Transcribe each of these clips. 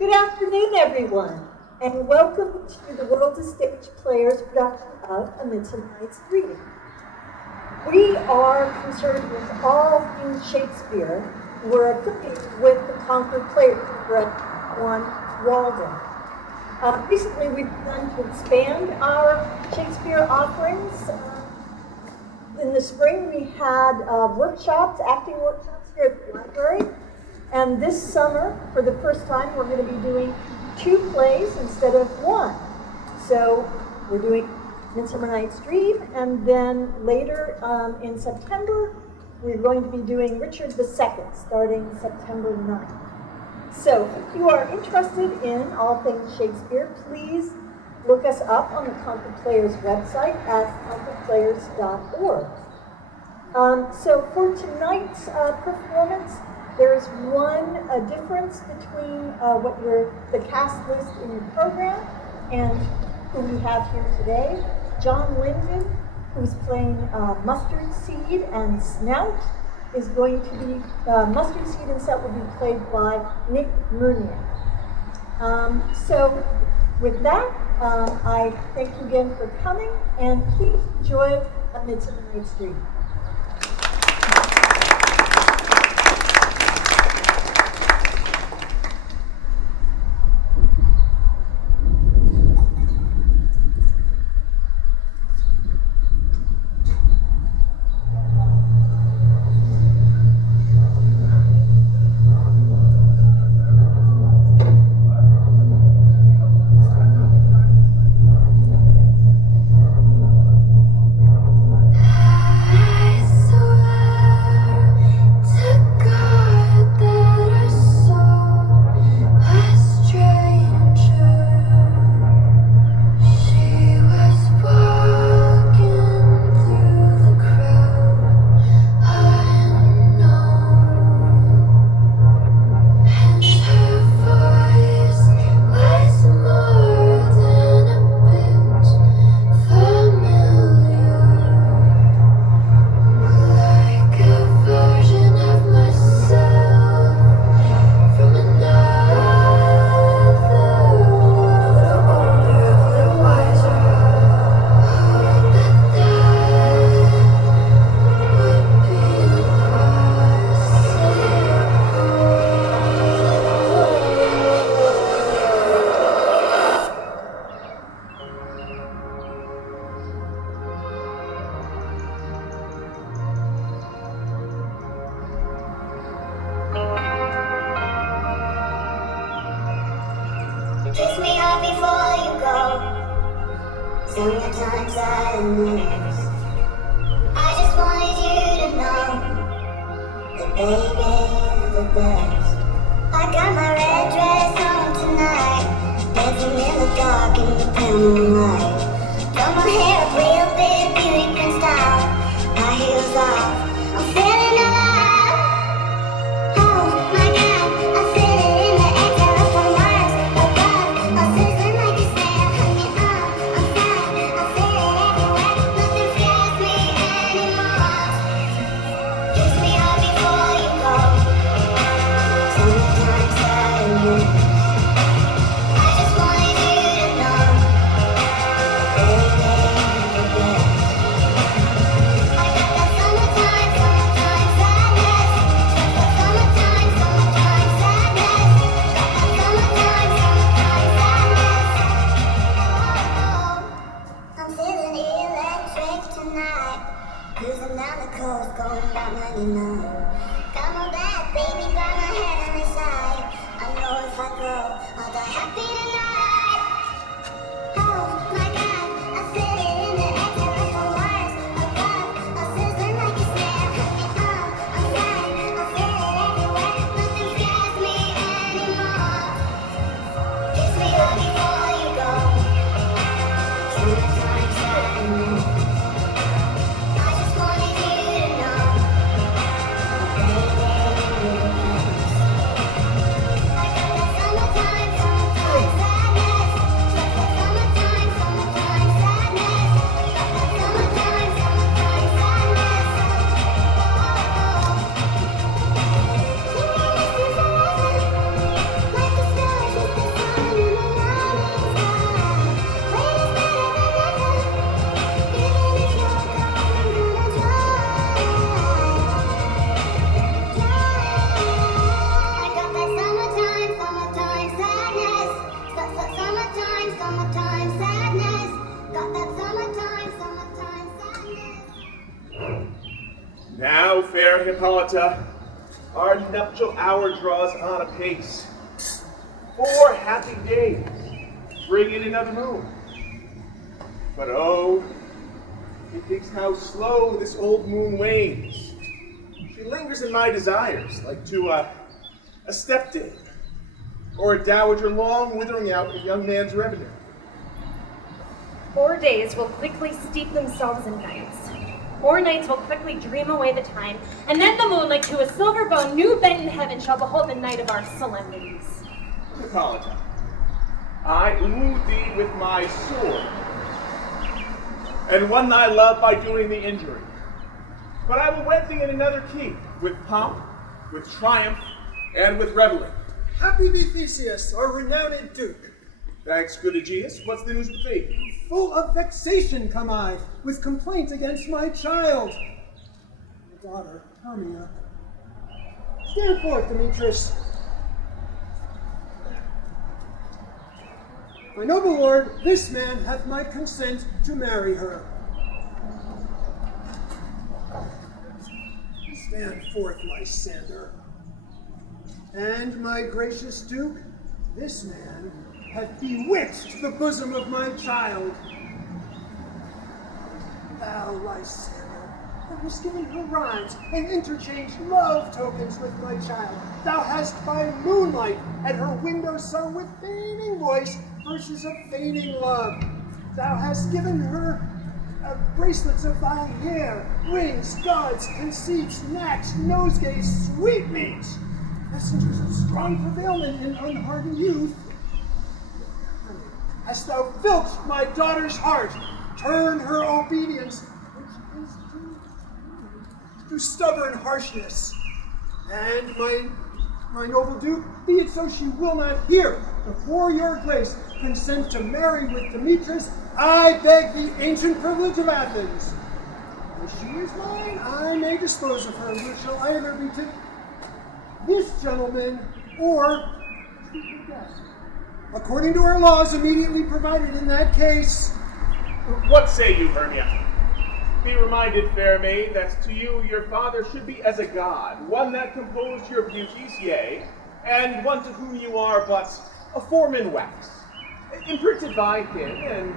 Good afternoon, everyone, and welcome to the World of Stage Players production of A Midsummer Night's Dream. We are concerned with all things Shakespeare. We're affiliated with the Concord Players on Walden. Recently, we've begun to expand our Shakespeare offerings. In the spring, we had workshops, acting workshops here at the library. And this summer, for the first time, we're going to be doing 2 plays instead of 1. So we're doing Midsummer Night's Dream, and then later in September, we're going to be doing Richard II, starting September 9th. So if you are interested in all things Shakespeare, please look us up on the Concord Players website at concordplayers.org. So for tonight's performance, there's one difference between the cast list in your program and who we have here today. John Linden, who's playing Mustard Seed and Snout, is going to be, Mustard Seed and Snout will be played by Nick Murnier. So with that, I thank you again for coming, and please enjoy A Midsummer Night's Dream. Kiss me hard before you go. Sometimes I lose. I just wanted you to know that baby you're the best. I got my red dress on tonight, dancing in the dark in the pale moonlight. Done my hair up real big, beauty queen style. High heels off, I'm feeling alive. Oh my God, I feel it in the air, telephone wires above. I'm sizzling like a snare, hug me up, I'm fine. I feel it everywhere, nothing scares me anymore. Kiss me hard before you go. Sometimes I lose. I just wanted you to know, baby, you're the best. I got that summertime sadness. Summertime sadness. Got that summertime sadness. Oh, I'm feeling electric tonight. Cruising down the coast, going about 99. Got my back, baby, got my head on my side. I know if I go, I'll die happy tonight. Oh my God, I feel it in the air, telephone wires above. I'm sizzling like a snare, hug me up, I'm fine. I feel it everywhere, nothing scares me anymore. Kiss me hard before you go. Sometimes I lose. I just wanted you to know, baby, you're the best. I got that summertime Now, fair Hippolyta, our nuptial hour draws on apace. 4 happy days bring in another moon. But oh, methinks how slow this old moon wanes. She lingers in my desires, like to a stepdame, or a dowager long withering out a young man's revenue. 4 days will quickly steep themselves in nights. 4 nights will quickly dream away the time, and then the moon, like to a silver bow new bent in heaven, shall behold the night of our solemnities. Hippolyta, I woo thee with my sword, and won thy love by doing thee injury. But I will wed thee in another key, with pomp, with triumph, and with revelling. Happy be Theseus, our renowned duke. Thanks, good Aegeus. What's the news with thee? Full of vexation come I, with complaint against my child. My daughter, Hermia. Stand forth, Demetrius. My noble lord, this man hath my consent to marry her. Stand forth, Lysander. And my gracious duke, this man hath bewitched the bosom of my child. Thou, Lysander, thou hast given her rhymes and interchanged love tokens with my child. Thou hast by moonlight at her window sung with feigning voice verses of feigning love. Thou hast given her bracelets of thy hair, rings, gauds, conceits, knacks, nosegays, sweetmeats, messengers of strong prevailment in unhardened youth. Hast thou filched my daughter's heart, turned her obedience, which is to stubborn harshness. And my noble duke, be it so she will not hear, before your grace consent to marry with Demetrius, I beg the ancient privilege of Athens. As she is mine, I may dispose of her, which shall either be to this gentleman or to her death, according to our laws immediately provided in that case. What say you, Hermia? Be reminded, fair maid, that to you your father should be as a god, one that composed your beauties, yea, and one to whom you are but a form in wax, imprinted by him, and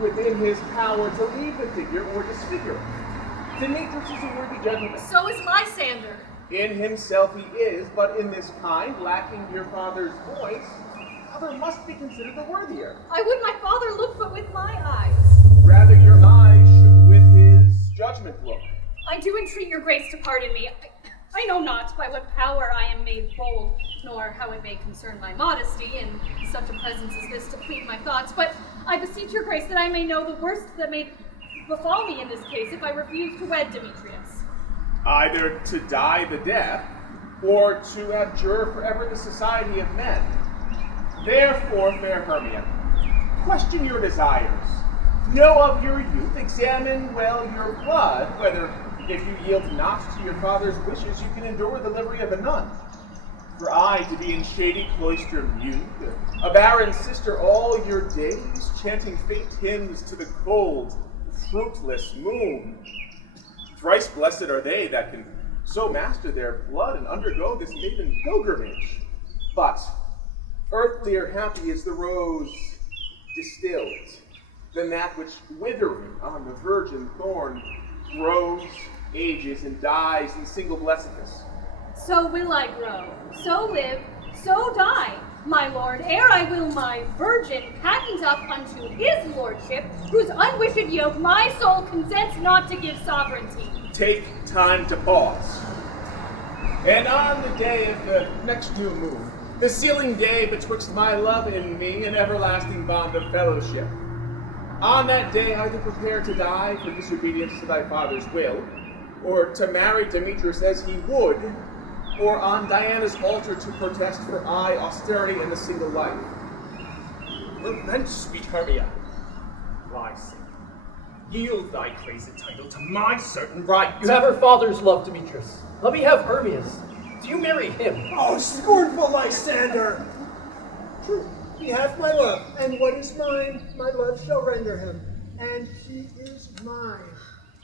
within his power to leave the figure or disfigure it. Demetrius is a worthy gentleman. So is Lysander. In himself he is, but in this kind, lacking your father's voice, other must be considered the worthier. I would my father look but with my eyes. Rather your eyes should with his judgment look. I do entreat your grace to pardon me. I know not by what power I am made bold, nor how it may concern my modesty in such a presence as this to plead my thoughts, but I beseech your grace that I may know the worst that may befall me in this case if I refuse to wed Demetrius. Either to die the death, or to abjure forever the society of men. Therefore, fair Hermia, question your desires. Know of your youth, examine well your blood, whether if you yield not to your father's wishes, you can endure the livery of a nun. For I to be in shady cloister mute, a barren sister all your days, chanting faint hymns to the cold, fruitless moon. Thrice blessed are they that can so master their blood and undergo this maiden pilgrimage. But earthlier happy is the rose distilled, than that which withering on the virgin thorn grows, ages, and dies in single blessedness. So will I grow, so live, so die, my lord, ere I will my virgin patent up unto his lordship, whose unwished yoke my soul consents not to give sovereignty. Take time to pause. And on the day of the next new moon, the sealing day betwixt my love and me, an everlasting bond of fellowship, on that day either prepare to die for disobedience to thy father's will, or to marry Demetrius as he would, or on Diana's altar to protest for aye austerity and a single life. Relent, sweet Hermia. Rise. Yield thy crazy title to my certain right. You have her father's love, Demetrius. Let me have Hermia's. Do you marry him? Oh, scornful Lysander! True, he hath my love, and what is mine, my love shall render him. And she is mine.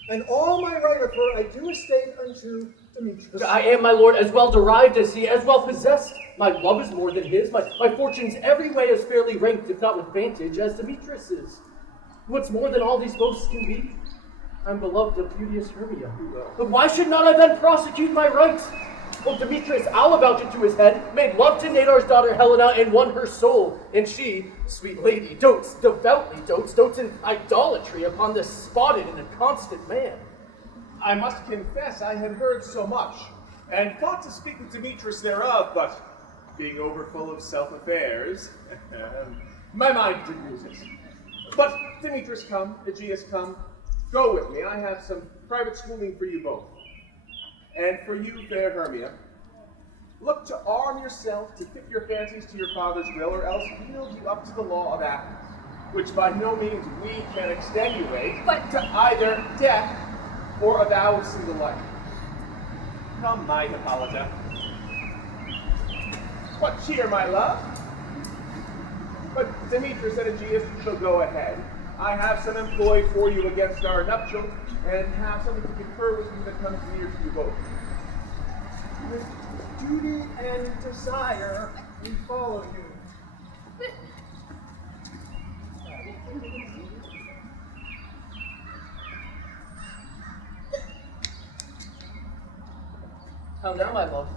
and all my right of her I do estate unto Demetrius. I am, my lord, as well derived as he, as well possessed. My love is more than his. My fortunes every way as fairly ranked, if not with vantage, as Demetrius is. What's more than all these boasts can be? I'm beloved of beauteous Hermia. But why should not I then prosecute my rights? Well, Demetrius, I'll avouch it to his head, made love to Nadar's daughter Helena and won her soul. And she, sweet lady, devoutly dotes in idolatry upon this spotted and inconstant man. I must confess I had heard so much, and thought to speak with Demetrius thereof, but being overfull of self-affairs, my mind did lose it. But Demetrius come, Aegeus come, go with me, I have some private schooling for you both. And for you, fair Hermia, look to arm yourself to fit your fancies to your father's will, or else yield you up to the law of Athens, which by no means we can extenuate, but to either death or avowed single life. Come, my Hippolyta. What cheer, my love? But Demetrius and Aegeus shall go ahead. I have some employ for you against our nuptial, and have something to confer with you that comes near to you both. With duty and desire, we follow you. How now, my love?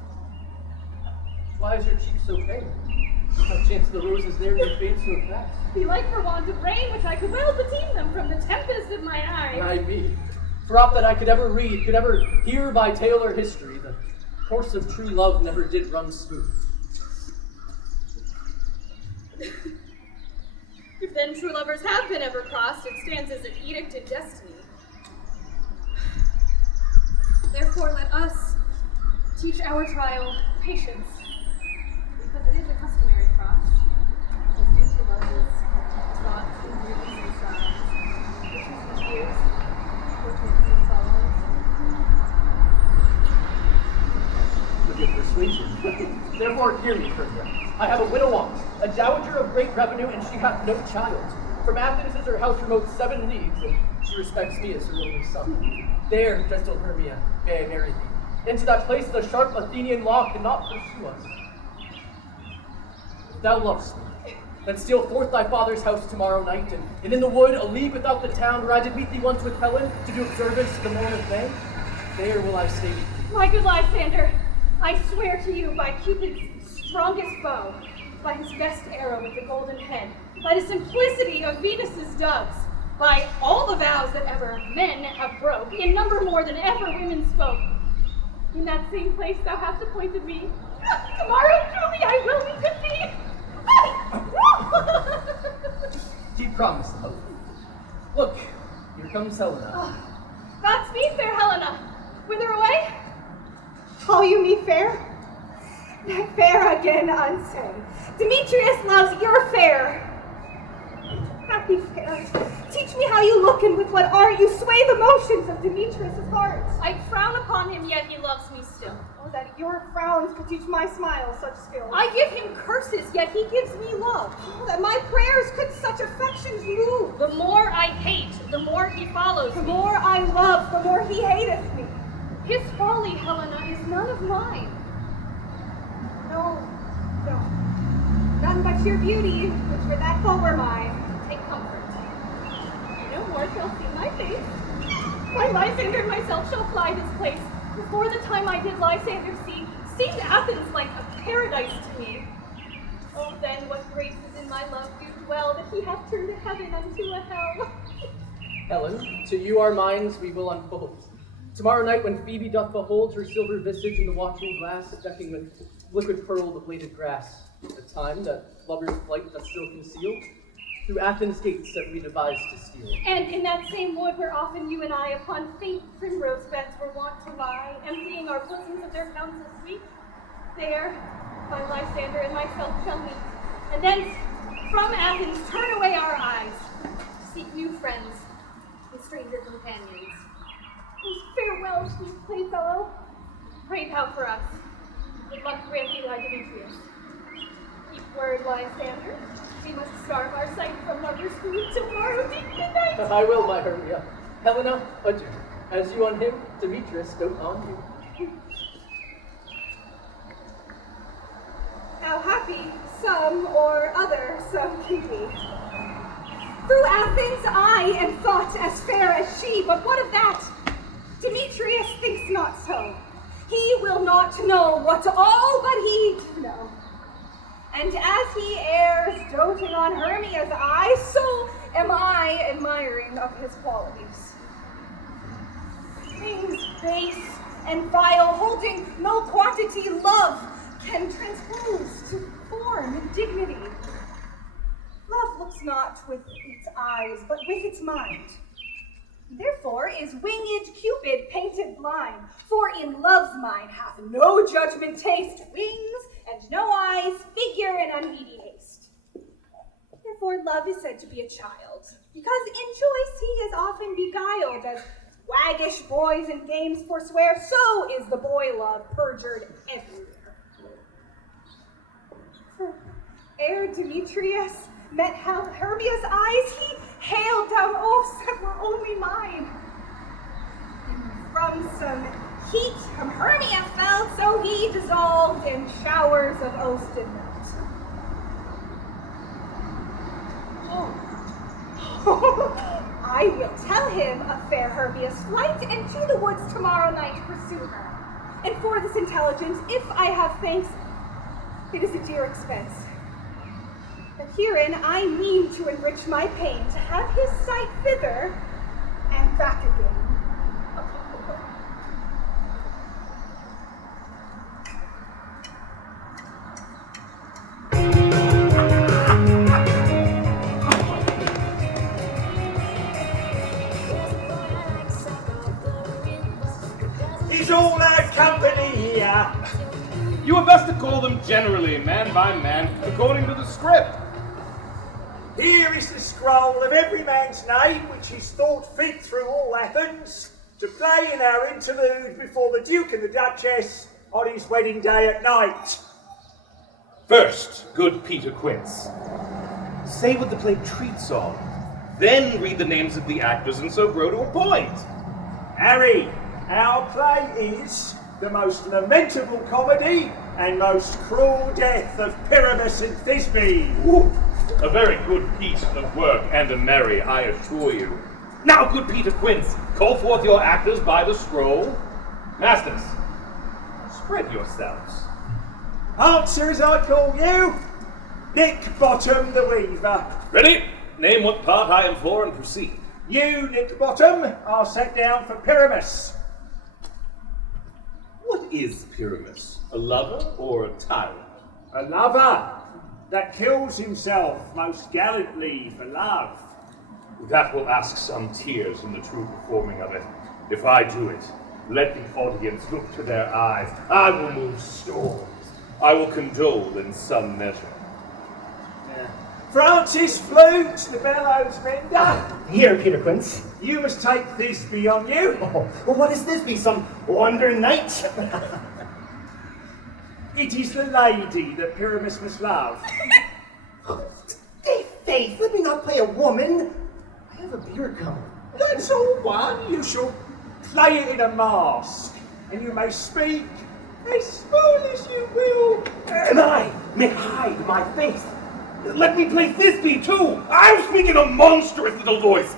Why is your cheek so pale? How chance the roses there do fade so fast? Belike for want of rain, which I could well beteem them from the tempest of my eyes. Ay me, for aught that I could ever read, could ever hear by tale or history, the course of true love never did run smooth. If then true lovers have been ever crossed, it stands as an edict in destiny. Therefore let us teach our trial patience, because it is a customary cross, as due to love is thought and beauty and sighs, which is the tears, fortunes and sorrows. The good persuasion. Therefore hear me, Hermia. I have a widow aunt, a dowager of great revenue, and she hath no child. From Athens is her house remote 7 leagues, and she respects me as her only son. There, gentle Hermia, may I marry thee. Into that place the sharp Athenian law cannot pursue us. If thou lovest me, then steal forth thy father's house tomorrow night, and in the wood, a league without the town, where I did meet thee once with Helen, to do observance to the morn of May, there will I stay with thee. My good Lysander, I swear to you by Cupid's strongest bow, by his best arrow with the golden head, by the simplicity of Venus's doves, by all the vows that ever men have broke, in number more than ever women spoke. In that same place thou hast appointed me. Tomorrow truly I will be with thee. Deep promise, love. Look, here comes Helena. Oh, that's me, fair Helena. Whither away? Call you me fair? Fair again unsay. Demetrius loves your fair. Happy fair. Teach me how you look and with what art you sway the motions of Demetrius' heart. I frown upon him, yet he loves me still. Oh, that your frowns could teach my smile such skill. I give him curses, yet he gives me love. Oh, that my prayers could such affections move. The more I hate, the more he follows The me. more I love, the more he hateth me. His folly, Helena, is none of mine. No. None but your beauty, which for that foe were mine. Take comfort. No more shall see my face. My Lysander and myself shall fly this place. Before the time I did Lysander see, seemed Athens like a paradise to me. Oh, then what graces in my love do dwell, that he hath turned a heaven unto a hell. Helen, to you our minds we will unfold. Tomorrow night when Phoebe doth behold her silver visage in the watching glass, decking with liquid pearl the bladed grass, the time that lover's flight doth still conceal, through Athens' gates that we devise to steal. And in that same wood where often you and I upon faint primrose beds were wont to lie, emptying our bosoms of their counsel sweet, there my Lysander and myself shall meet, and thence from Athens turn away our eyes, to seek new friends and stranger companions. Farewell, sweet playfellow. Pray thou for us. Good luck grant thee, thy Demetrius. Keep word, Lysander. We must starve our sight from lovers' food till morrow deep midnight. I will, my Hermia. Helena, adieu. As you on him, Demetrius, dote on you. How happy some or other some can be. Through Athens I am thought as fair as she, but what of that? Demetrius thinks not so. He will not know what all but he do know. And as he errs, doting on Hermia's eye, so am I admiring of his qualities. Things base and vile, holding no quantity, love can transpose to form and dignity. Love looks not with its eyes, but with its mind. Therefore is winged Cupid painted blind, for in love's mind hath no judgment taste, wings and no eyes, figure in unheedy haste. Therefore love is said to be a child, because in choice he is often beguiled, as waggish boys in games forswear, so is the boy love perjured everywhere. For ere Demetrius met Hermia's eyes, he hailed down oaths that were only mine. And from some heat from Hermia fell, so he dissolved in showers of oaths did melt. I will tell him of fair Hermia's flight, and to the woods tomorrow night pursue her. And for this intelligence, if I have thanks, it is a dear expense. But herein I mean to enrich my pain, to have his sight thither and back again. Is all that company here? You are best to call them generally, man by man, according to the script. Here is the scroll of every man's name which is thought fit through all Athens to play in our interlude before the Duke and the Duchess on his wedding day at night. First, good Peter Quince, say what the play treats of, then read the names of the actors and so grow to a point. Harry, our play is the most lamentable comedy and most cruel death of Pyramus and Thisbe. Ooh, a very good piece of work, and a merry, I assure you. Now, good Peter Quince, call forth your actors by the scroll. Masters, spread yourselves. Answer as I call you, Nick Bottom the Weaver. Ready? Name what part I am for and proceed. You, Nick Bottom, are set down for Pyramus. What is Pyramus? A lover or a tyrant? A lover that kills himself most gallantly for love. That will ask some tears in the true performing of it. If I do it, let the audience look to their eyes. I will move storms. I will condole in some measure. Francis Flute, the bellows mender. Here, Peter Quince. You must take Thisbe on you. Oh, well, what is this? Be some wonder knight? It is the lady that Pyramus must love. Faith, let me not play a woman. I have a beard comb. That's all one. You shall play it in a mask, and you may speak as small as you will. And I may hide my face. Let me play Thisbe, too. I'm speaking a monstrous little voice.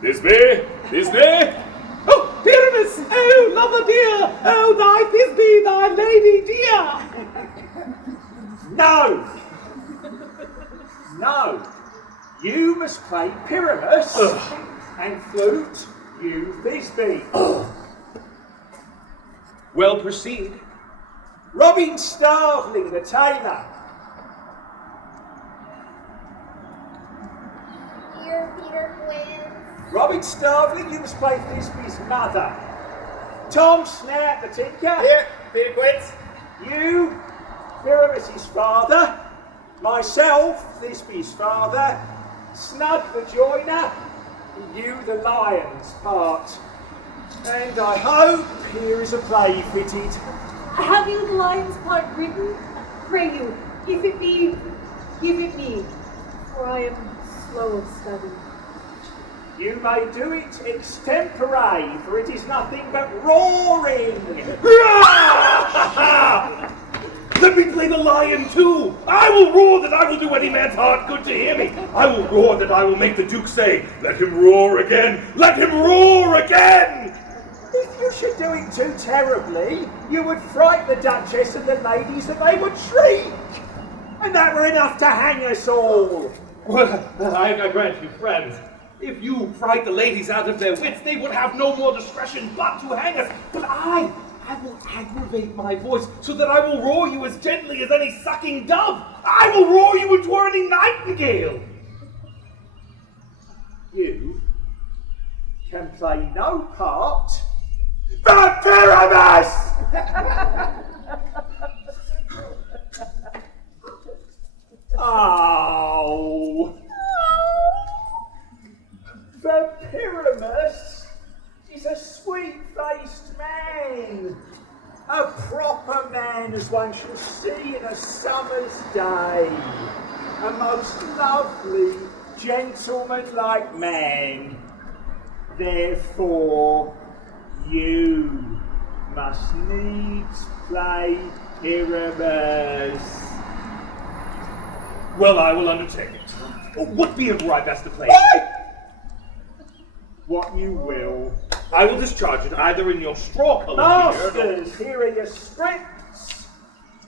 Thisbe! Thisbe! Oh, Pyramus! Oh, lover dear! Oh, thy Thisbe, thy lady dear! No! No! You must play Pyramus, and Flute, you Thisbe. Well, proceed. Robin Starveling, the tailor. Dear Peter Quinn. Robin Starveling, you must play Thisbe's mother. Tom Snap, the tinker. Here, Peter Quince. You, Pyramus's father. Myself, Thisbe's father. Snug the joiner. And you, the lion's part. And I hope here is a play fitted. Have you the lion's part written? Pray you, if it be, give it me, for I am slow of study. You may do it extempore, for it is nothing but roaring. Let me play the lion too! I will roar that I will do any man's heart good to hear me! I will roar that I will make the Duke say, let him roar again! Let him roar again! If you should do it too terribly, you would fright the Duchess and the ladies that they would shriek! And that were enough to hang us all! Well, I grant you, friends, if you fright the ladies out of their wits, they would have no more discretion but to hang us. But I will aggravate my voice so that I will roar you as gently as any sucking dove. I will roar you into any nightingale. You can play no part but Pyramus! Oh! The Pyramus is a sweet-faced man, a proper man as one shall see in a summer's day, a most lovely, gentleman-like man. Therefore, you must needs play Pyramus. Well, I will undertake it. What beard were I best to play? What you will. I will discharge it either in your straw-colored Masters, here are your scripts,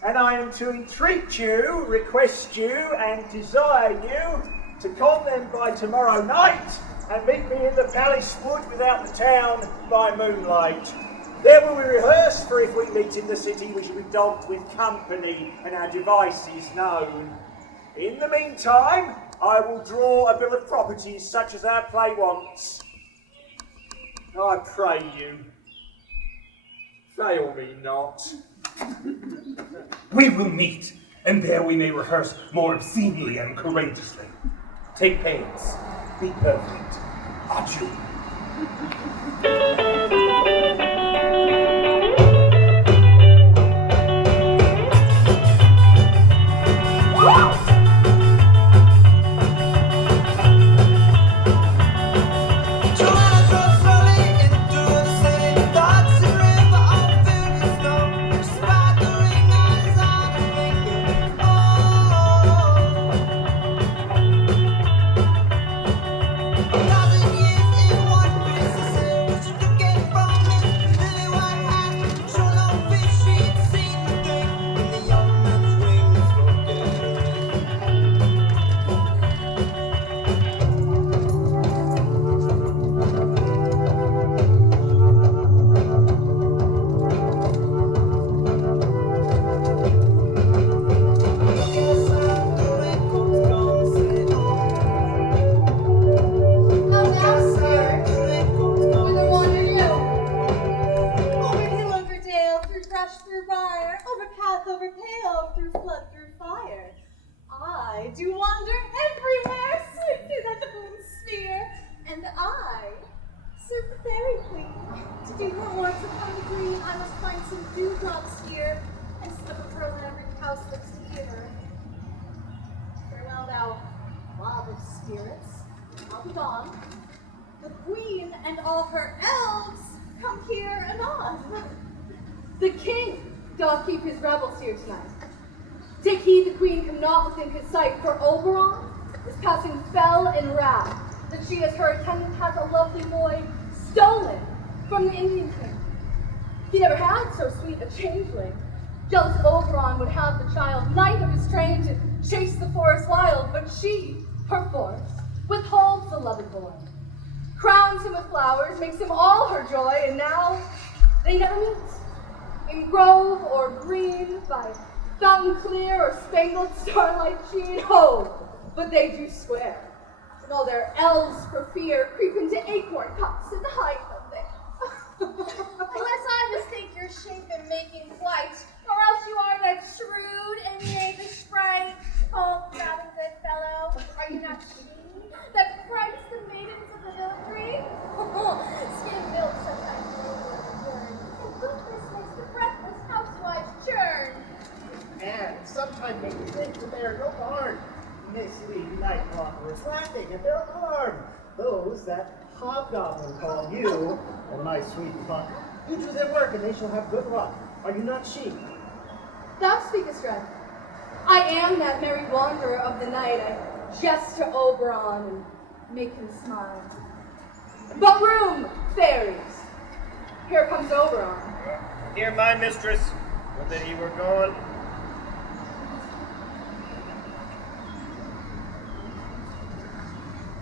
and I am to entreat you, request you, and desire you to con them by tomorrow night, and meet me in the palace wood without the town by moonlight. There will we rehearse, for if we meet in the city, we shall be dogged with company, and our devices known. In the meantime, I will draw a bill of properties such as our play wants. I pray you, fail me not. We will meet, and there we may rehearse more obscenely and courageously. Take pains. Be perfect. Adieu. The king doth keep his revels here tonight. Take heed the queen come not within his sight, for Oberon is passing fell in wrath that she as her attendant hath a lovely boy stolen from the Indian king. He never had so sweet a changeling. Jealous Oberon would have the child, knight of his train, to chase the forest wild, but she, perforce, withholds the loved boy, crowns him with flowers, makes him all her joy, and now they never meet. In grove or green, by fountain clear or spangled starlight sheen, oh, but they do swear, and all their elves for fear creep into acorn cups in the height of their. Unless I mistake your shape and making flight, or else you are that shrewd and knavish sprite, called proud and good fellow. Are you not she that frights the maidens of the military? Skin milk sometimes over the word, and goodness makes the breathless housewives churn. And sometimes make you think that they are no harm. Misleading night walkers laughing at their harm. Those that hobgoblin called you and my sweet puck. You do their work and they shall have good luck. Are you not she? Thou speakest right. I am that merry wanderer of the night. I jest to Oberon and make him smile. But room, fairies. Here comes Oberon. Dear my mistress, would that he were gone.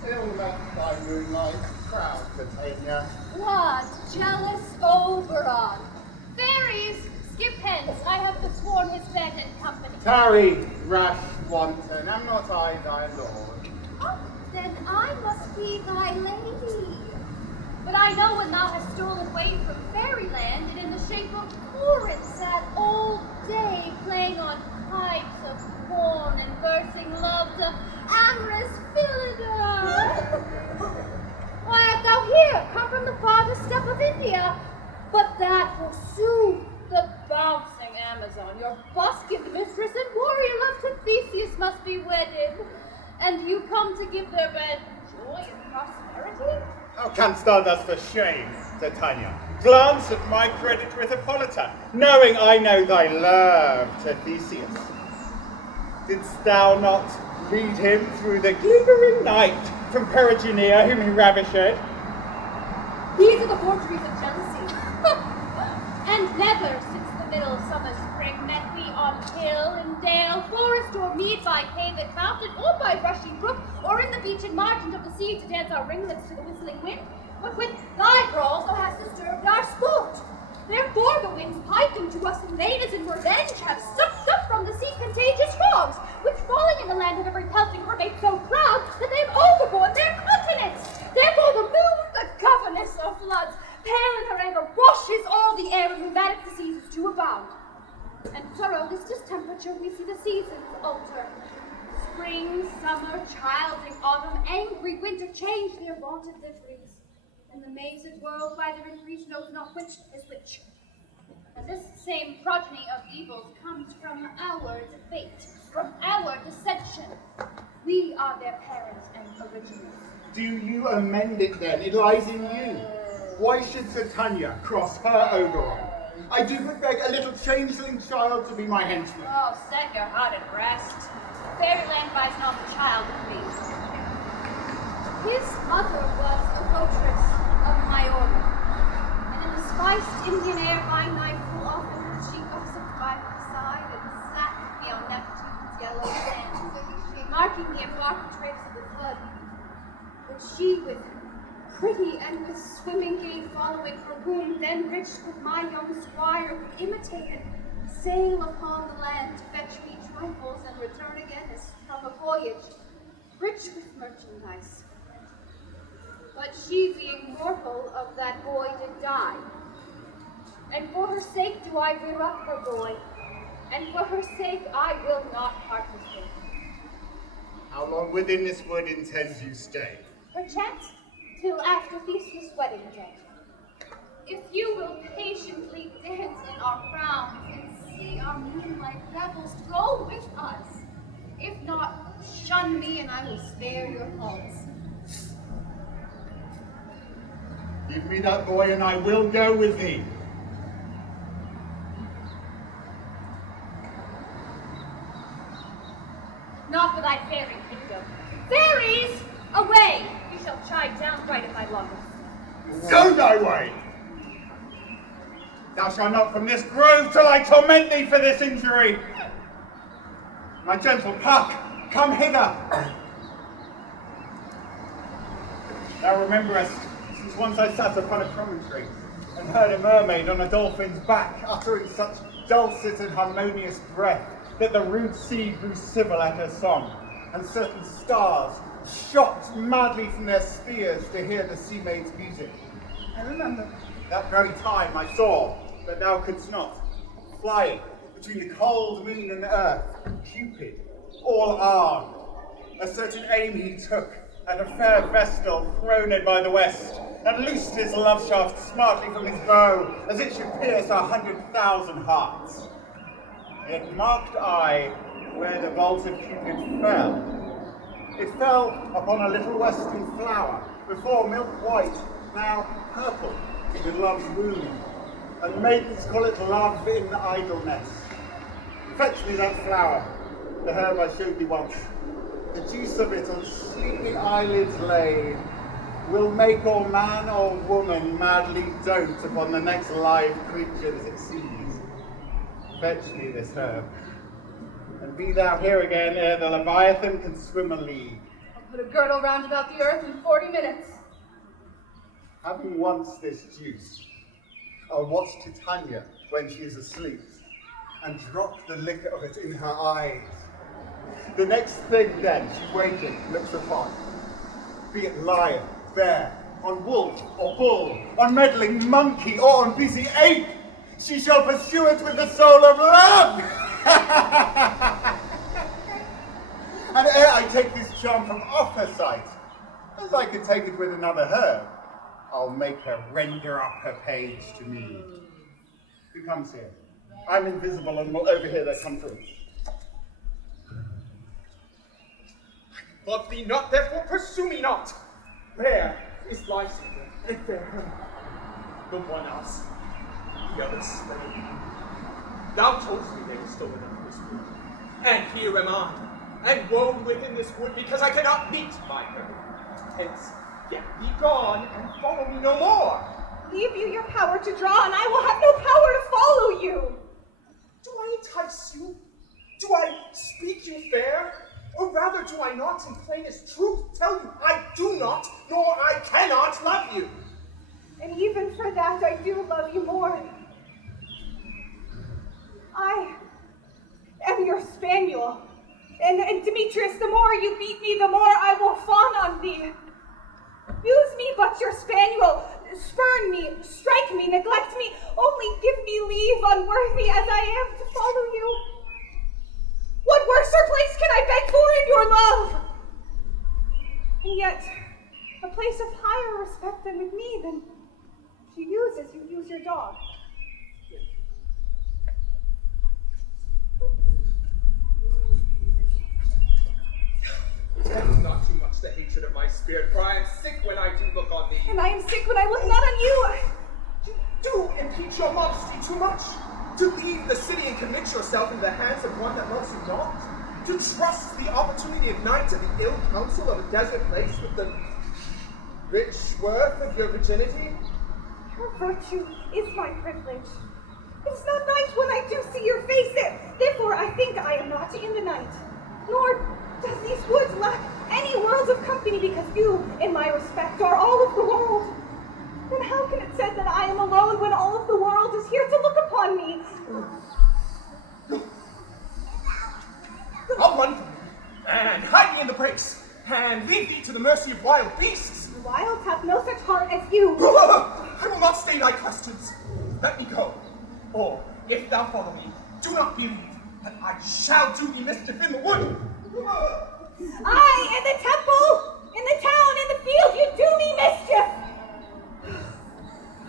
Tell about thy moonlight proud, Titania. What, jealous Oberon? Fairies, skip hence. I have forsworn his bed and company. Tarry, rash wanton, am not I thy lord? Oh, then I must be thy lady. But I know when thou hast stolen away from fairyland and in the shape of Corinth sat all day playing on pipes of corn and versing love to amorous Philida. Why art thou here, come from the farthest step of India? But that, forsooth, the bouncing Amazon, your busked mistress and warrior love to Theseus must be wedded, and you come to give their bed joy and prosperity? How canst thou thus for shame, Titania? Glance at my credit with Hippolyta, knowing I know thy love to Theseus. Didst thou not lead him through the glimmering night from Perigonia, whom he ravished? These are the forgeries of jealousy. And never since the middle summer spring met we on hill and dale, forest or mead, by cave and fountain, or by rushy brook, or in the beechen margin of the sea to dance our ringlets to the whistling wind. But with thy brawls thou hast disturbed our sport. Therefore the winds pipe unto us, and they as in revenge have sucked up from the sea contagious frogs, which falling in the land of every pelting were made so proud that they have overborne their continents. Therefore the moon, the governess of floods, pale in her anger, washes all the air, and rheumatic diseases do abound. And to our oldest distemperature we see the seasons alter. Spring, summer, childing, autumn, angry winter change their vaunted liveries. And the mazed world by their increase knows not which is which. And this same progeny of evils comes from our debate, from our dissension. We are their parents and originals. Do you amend it then? It lies in you. Why should Titania cross her Oberon? I do but beg a little changeling child to be my henchman. Oh, set your heart at rest. Fairyland buys not the child of me. His mother was a votress of my order, and in the spiced Indian air by night full often she gossiped by my side and sat with me on Neptune's yellow sand, marking the embarked trace of the flood. But she with pretty and with swimming gait following her womb, then rich with my young squire would imitate and sail upon the land to fetch me trifles and return again as from a voyage, rich with merchandise. But she, being mortal, of that boy did die. And for her sake do I rear up her boy, and for her sake I will not part with him. How long within this wood intends you stay? Perchance till after Theseus' wedding day. If you will patiently dance in our frowns and see our moonlight revels, go with us. If not, shun me and I will spare your halls. Give me that boy and I will go with thee. Not for thy fairy kingdom. Fairies, away! You shall chide downright at my longest. Go thy way! Thou shalt not from this grove till I torment thee for this injury. My gentle Puck, come hither. Thou rememberest, since once I sat upon a promontory and heard a mermaid on a dolphin's back uttering such dulcet and harmonious breath that the rude sea grew civil at her song, and certain stars shot madly from their spheres to hear the sea maid's music. I remember that very time I saw, but thou couldst not, flying between the cold moon and the earth, Cupid, all armed. A certain aim he took at a fair vestal throned by the west, and loosed his love shaft smartly from his bow, as it should pierce 100,000 hearts. Yet marked I where the bolt of Cupid fell. It fell upon a little western flower, before milk white, now purple, with love's womb. And maidens call it love in idleness. Fetch me that flower, the herb I showed thee once. The juice of it on sleepy eyelids laid will make or man or woman madly dote upon the next live creature that it sees. Fetch me this herb, and be thou here again ere the Leviathan can swim a league. I'll put a girdle round about the earth in 40 minutes. Having once this juice, I'll watch Titania when she is asleep, and drop the liquor of it in her eyes. The next thing then she waking looks upon, be it lion, bear, on wolf or bull, on meddling monkey or on busy ape, she shall pursue it with the soul of love. And ere I take this charm from off her sight, as I could take it with another herb, I'll make her render up her page to me. Who comes here? I'm invisible and will overhear their conference. Love thee not, therefore pursue me not. Where is Lysander and fair Hermia? The one us, the other slain. Thou toldst me they were stolen out of this wood, and here am I, and woe within this wood because I cannot meet my Hermia. Hence, get thee gone and follow me no more. Leave you your power to draw, and I will have no power to follow you. Do I entice you? Do I speak you fair? Or rather, do I not, in plainest truth, tell you I do not, nor I cannot love you? And even for that, I do love you more. I am your spaniel. And Demetrius, the more you beat me, the more I will fawn on thee. Use me but your spaniel. Spurn me, strike me, neglect me. Only give me leave, unworthy as I am, to follow you. What worser place can I beg for in your love? And yet, a place of higher respect than with me than to use as you use your dog. That is not too much the hatred of my spirit, for I am sick when I do look on thee. And I am sick when I look not on you. Do impeach your modesty too much. To leave the city and commit yourself in the hands of one that loves you not? To trust the opportunity of night to the ill counsel of a desert place with the rich worth of your virginity? Your virtue is my privilege. It is not night when I do see your face. Therefore I think I am not in the night. Nor does these woods lack any worlds of company, because you, in my respect, are all of the world. Then how can it say that I am alone when all of the world is here to look upon me? I'll run from you, and hide me in the brakes, and leave thee to the mercy of wild beasts. The wild have no such heart as you. I will not stay thy questions. Let me go. Or, if thou follow me, do not believe that I shall do thee mischief in the wood. Aye, in the temple, in the town, in the field, you do me mischief.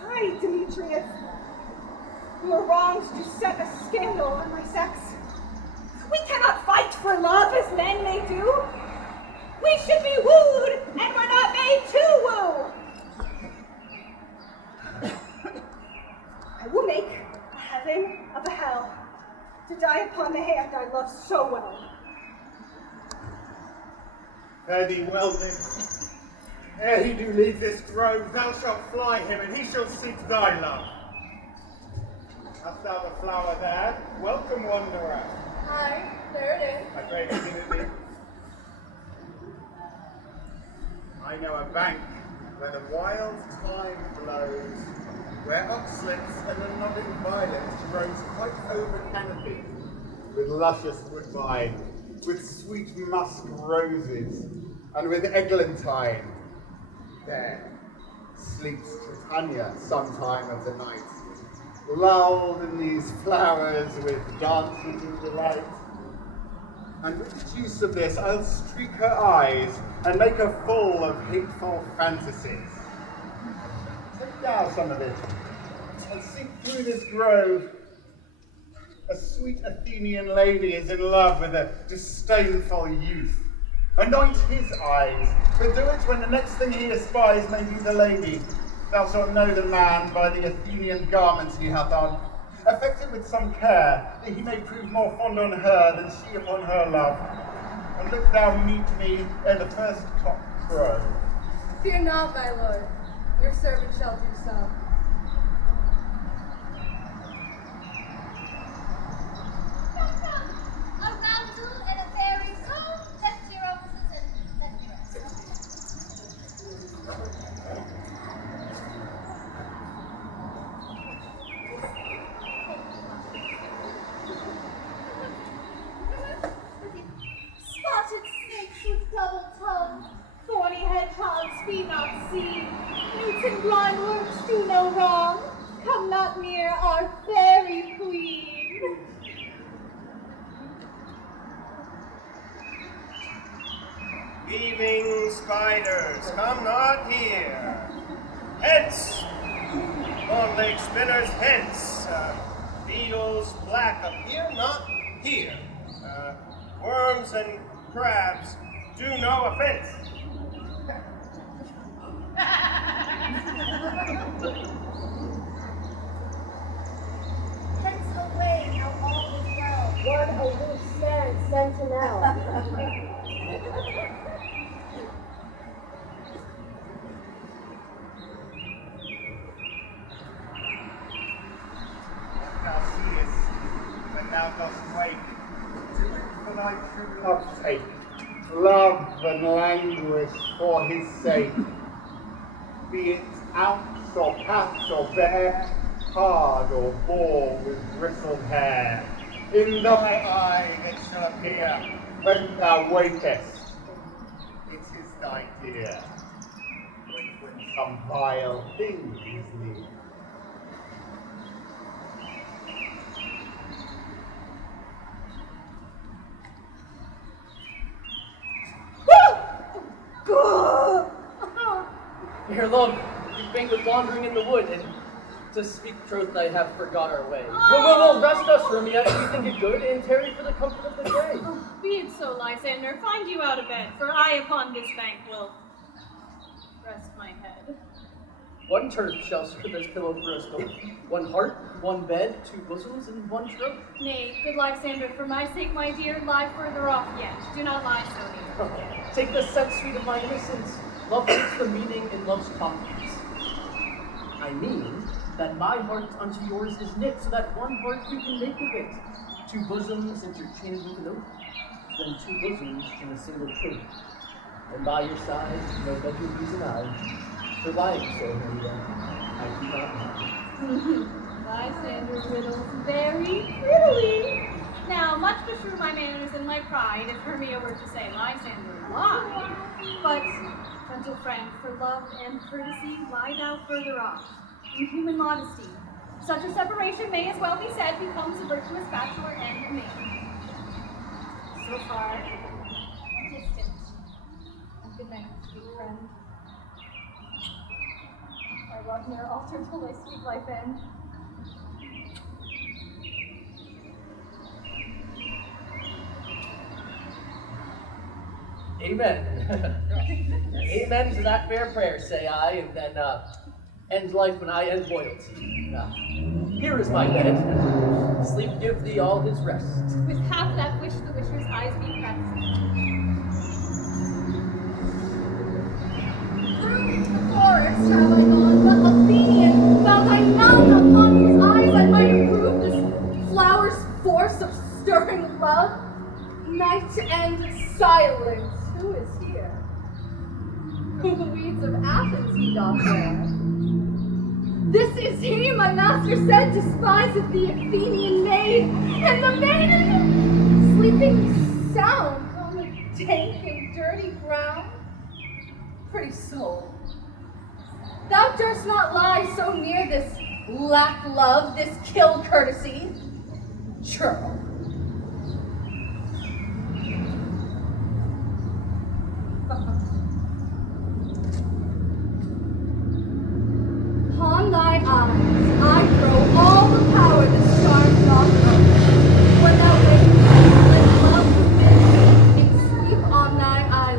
Aye, Demetrius, you are wronged to set a scandal on my sex. We cannot fight for love as men may do. We should be wooed, and we're not made to woo. I will make a heaven of a hell to die upon the hand I love so well. Fare thee well then. Ere he do leave this grove, thou shalt fly him, and he shall seek thy love. Hast thou the flower there? Welcome, wanderer. Aye, there it is. I pray thee give it me. I know a bank where the wild thyme blows, where oxlips and the nodding violet grows quite over canopy, with luscious woodbine, with sweet musk roses, and with eglantine. There sleeps Titania sometime of the night, lulled in these flowers with dancing delight. And with the juice of this, I'll streak her eyes and make her full of hateful fantasies. Take down some of it, and sink through this grove. A sweet Athenian lady is in love with a disdainful youth, Anoint his eyes, but do it when the next thing he espies may be the lady. Thou shalt know the man by the Athenian garments he hath on. Affect it with some care, that he may prove more fond on her than she upon her love. And look thou meet me ere the first cock crow. Fear not, my lord. Your servant shall do so. A damsel and a fairy's home. Left your offices and let me rest. Spotted snakes with double tongue, thorny hedgehogs be not seen, newts and blindworms do no wrong, come not near our fairy queen. Weaving spiders, come not here. Hence! Long-legged spinners, hence! Beetles black, appear not here. Worms and crabs, do no offense. Hence away, now all is well. One aloof stand sentinel. Thou seest, when thou dost wake, to it for thy true love's sake, love and languish for his sake. Be it ounce or patch or bear, hard or boar with bristled hair, in thy eye it shall appear when thou wakest. It is thy dear, when some vile thing is near. Fair love, we faint with wandering in the wood, and to speak truth, I have forgot our way. Well, rest us, Hermia, if you think it good, and tarry for the comfort of the day. Be it so, Lysander. Find you out of bed, for I upon this bank will rest my head. One turf shall serve as pillow for us both. One heart, one bed, two bosoms, and one throat. Nay, good Lysander, for my sake, my dear, lie further off yet. Do not lie so near. Take the scent sweet of my innocence. Love takes the meaning in love's confidence. I mean that my heart unto yours is knit, so that one heart we can make of it. Two bosoms interchanged with an oath, then two bosoms in a single truth. And by your side, no better reason for lying so, Hermia, I do not know. Lysander riddles very prettily. Now, much beshrew my manners and my pride if Hermia were to say Lysander lied. But, gentle friend, for love and courtesy, lie thou further off. In human modesty, such a separation may as well be said becomes a virtuous bachelor and a maiden. So far, distant. Good night, sweet friend. I love ne'er alter till thy sweet life end. Amen. Amen to that fair prayer, say I, and then end life when I end loyalty. Here is my bed. Sleep give thee all his rest. With half that wish the wisher's eyes be pressed. Through the forest have I gone, but Athenian felt I mountain upon whose eyes I might approve this flower's force of stirring love. Night and silence, who is here? Who the weeds of Athens he doth wear? This is he, my master said, despiseth the Athenian maid, and the maiden sleeping sound on the dank and dirty ground. Pretty soul, thou durst not lie so near this lack love, this kill courtesy. Churl. Upon thy eyes I throw all the power this charm doth own. When thou wakest, let love forbid, take sleep on thy eyelids.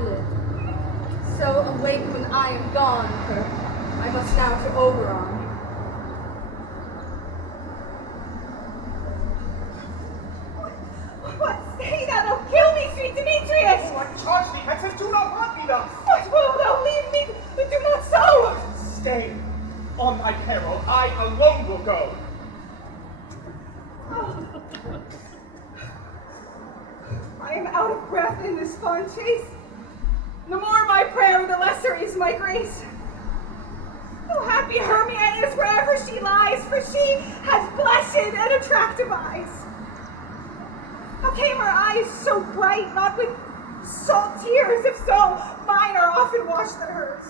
charge me hence, and do not haunt me thus. But wilt thou leave me? Do not so! Stay. On my peril, I alone will go. I am out of breath in this fond chase. The more my prayer, the lesser is my grace. Oh, happy Hermia is wherever she lies, for she has blessed and attractive eyes. How came her eyes so bright, not with salt tears? If so, mine are often washed than hers.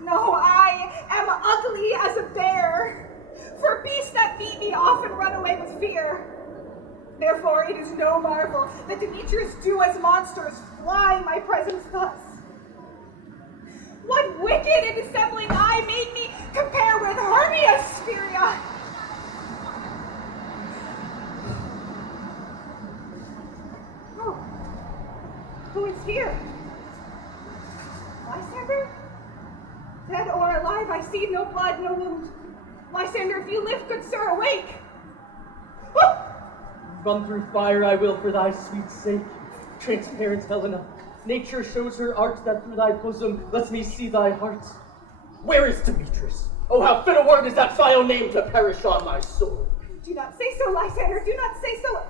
No, I am ugly as a bear, for beasts that beat me often run away with fear. Therefore it is no marvel that Demetrius do as monsters fly my presence thus. What wicked and dissembling eye made me compare with Hermia's Spheria? Oh, who is here? Lysander? Dead or alive, I see no blood, no wound. Lysander, if you live, good sir, awake! Oh! Run through fire I will for thy sweet sake, transparent Helena. Nature shows her art that through thy bosom lets me see thy heart. Where is Demetrius? Oh, how fit a word is that vile name to perish on my soul. Do not say so, Lysander, do not say so.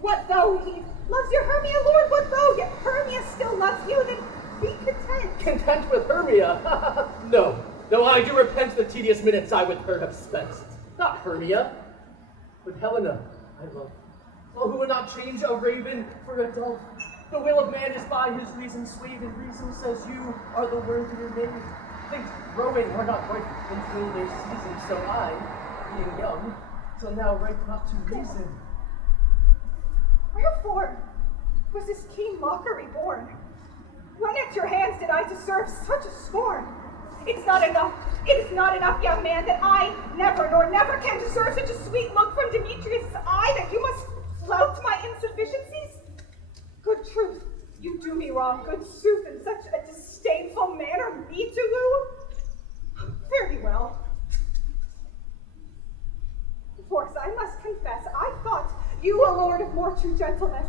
What though he loves your Hermia, Lord? What though yet Hermia still loves you? Then be content. Content with Hermia? No, I do repent the tedious minutes I with her have spent. Not Hermia, but Helena I love. Oh, who would not change a raven for a dove? The will of man is by his reason swayed, and reason says you are the worthier maid. Things growing are not right until their season, so I, being young, till now right not to reason. Wherefore was this keen mockery born? When at your hands did I deserve such a scorn? It is not enough, young man, that I never nor never can deserve such a sweet look from Demetrius' eye, that you must flout my insufficiencies? Good truth, you do me wrong, good sooth, in such a disdainful manner me to woo? Fare thee well. Force, I must confess, I thought you a lord of more true gentleness.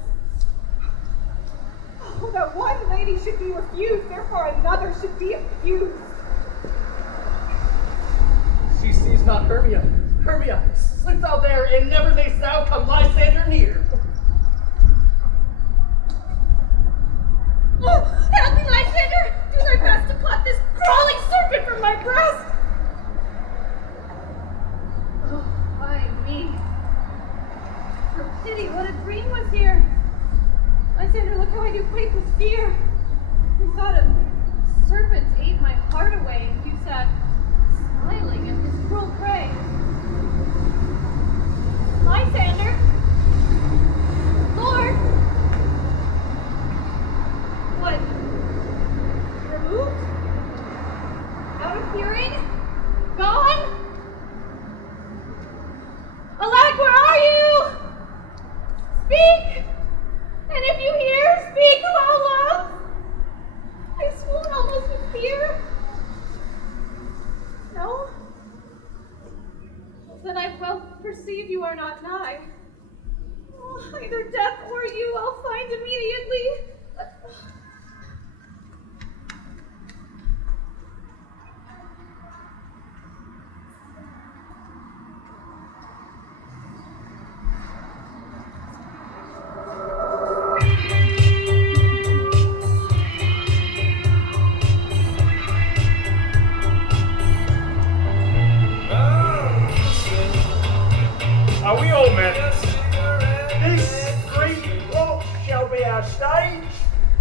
Oh, that one lady should be refused, therefore another should be abused. She sees not Hermia. Hermia, slip thou there, and never mayst thou come Lysander near. Oh, help me, Lysander! Do thy best to pluck this crawling serpent from my breast! Oh, why me? For pity, what a dream was here! Lysander, look how I do quake with fear! We thought a serpent ate my heart away, and you sat smiling at his cruel prey. Lysander! Lord! What? Removed? Out of hearing? Gone? Alack, where are you? Speak! And if you hear, speak loud, love! I swoon almost with fear. No? Then I well perceive you are not nigh. Oh, either death or you I'll find immediately. Are we all met? This great rock shall be our stage,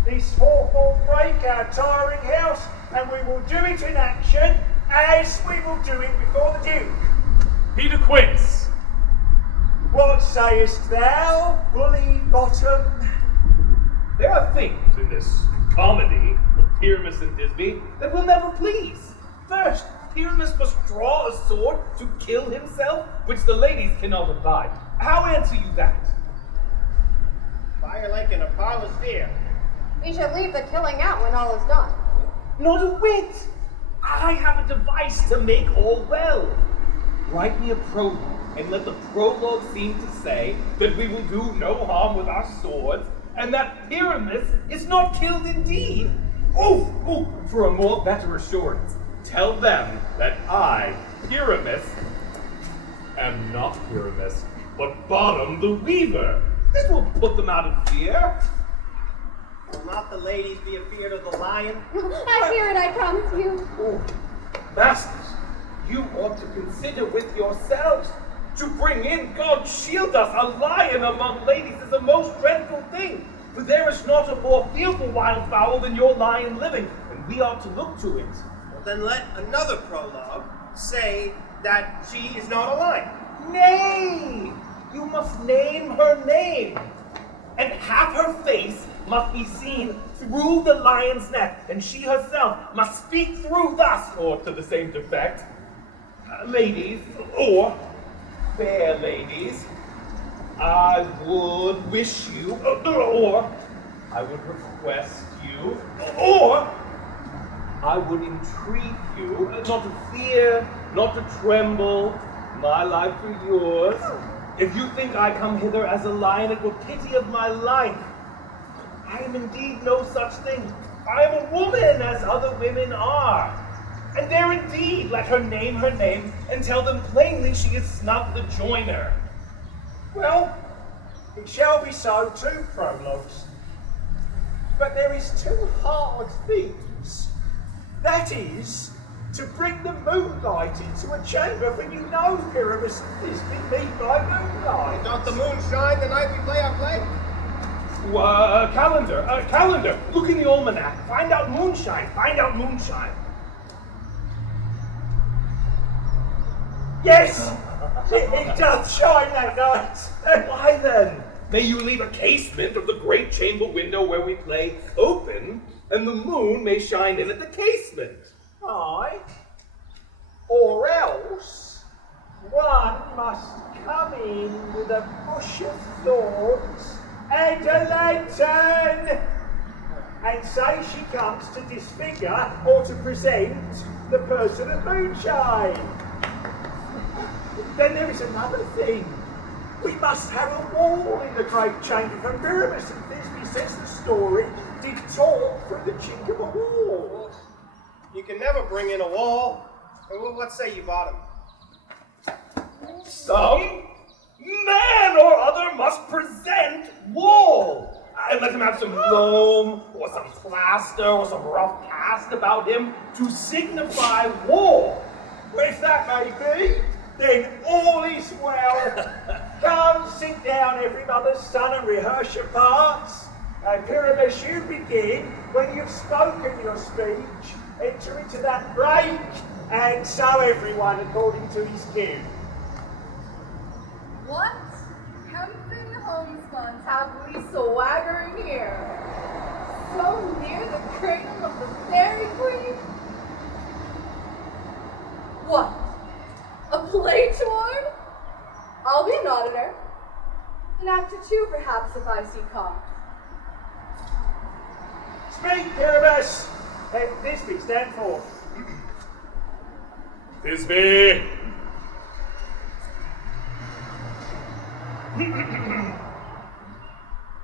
this hawthorn break our tiring house, and we will do it in action as we will do it before the Duke. Peter Quince. What sayest thou, bully bottom? There are things in this comedy of Pyramus and Thisbe that will never please. First, Pyramus must draw a sword to kill himself, which the ladies cannot abide. How answer you that? Fire like in a parlous deer. We should leave the killing out when all is done. Not a whit. I have a device to make all well. Write me a prologue, and let the prologue seem to say that we will do no harm with our swords, and that Pyramus is not killed indeed. For a more better assurance, tell them that I, Pyramus, am not Pyramus, but Bottom the Weaver. This will put them out of fear. Will not the ladies be afeard of the lion? I fear it, I promise you. Masters, you ought to consider with yourselves. To bring in, God shield us, a lion among ladies is a most dreadful thing. For there is not a more fearful wildfowl than your lion living, and we ought to look to it. Well, then let another prologue say that she is not a lion. Nay! You must name her name. And half her face must be seen through the lion's neck, and she herself must speak through thus, or to the same effect. Ladies, or fair ladies, I would wish you, or I would request you, or I would entreat you not to fear, not to tremble, my life for yours. If you think I come hither as a lion, it were pity of my life. I am indeed no such thing. I am a woman, as other women are. And there indeed, let her name, and tell them plainly she is Snug the Joiner. Well, it shall be so, 2 prologues. But there is 2 hard things. That is, to bring the moonlight into a chamber, for you know Pyramus is beneath by moonlight. Don't the moon shine the night we play our play? Calendar, look in the almanac, find out moonshine. Yes, it does shine that night. Why then, may you leave a casement of the great chamber window where we play open, and the moon may shine in at the casement. Aye. Or else, one must come in with a bush of thorns and a lantern, and say she comes to disfigure or to present the person of moonshine. Then there is another thing. We must have a wall in the great chamber, for Pyramus and Thisbe says the story did talk through the chink of a wall. You can never bring in a wall. What say you, Bottom? Some man or other must present wall. And let him have some loam, or some plaster, or some rough cast about him to signify wall. If that may be, then all is well. Come, sit down, every mother's son, and rehearse your parts. And Pyramus, you begin when you've spoken your speech. Enter into that break, and so everyone according to his cue. What hempen homespuns have we swaggering here? So near the cradle of the fairy queen? What? A play toward? I'll be an auditor. An actor too, perhaps, if I see cause. Speak, Pyramus! Thisbe, stand forth. Thisbe!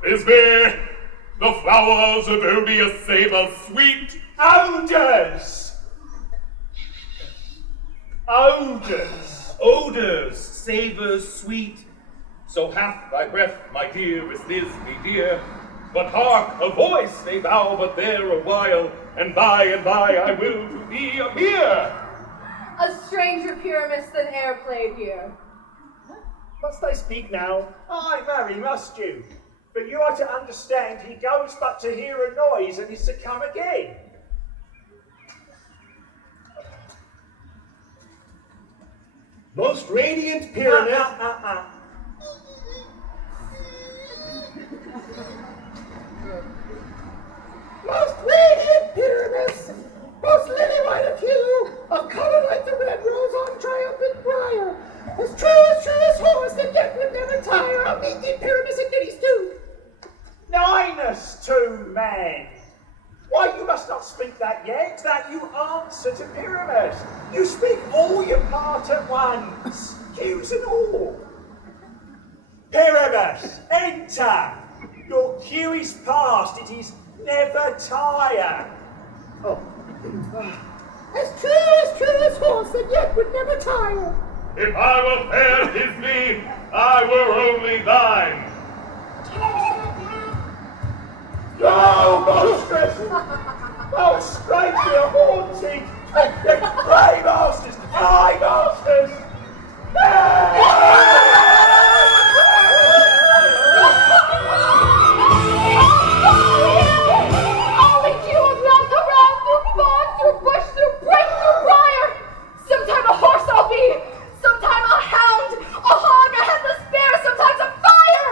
Thisbe! The flowers of odious savor sweet odors! Odors, savors, sweet. So hath thy breath, my dear, Miss Thisbe, dear. But hark, a voice they bow but there a while, and by I will to thee appear. A stranger Pyramus than e'er played here. Must I speak now? Aye, marry, must you? But you are to understand he goes but to hear a noise and is to come again. Most radiant Pyramus. Most radiant Pyramus, most lily-white of hue, of color like the red rose on triumphant briar, as true as horse that yet would never tire. I'll meet thee, Pyramus, at Giddy's too. Ninus to man. Why, you must not speak that yet, that you answer to Pyramus. You speak all your part at once, cues and all. Pyramus, enter. Your cue is past, it is never tire. Oh. As true as horse, and yet would never tire. If I were fair his me, I were only thine. No, monstrous! Oh, strike me a haunting! Fly, masters! Fly, masters! Only you have round around through bog, through bush, through brake, through briar. Sometime a horse I'll be, sometime a hound, a hog, a headless bear, sometimes a fire,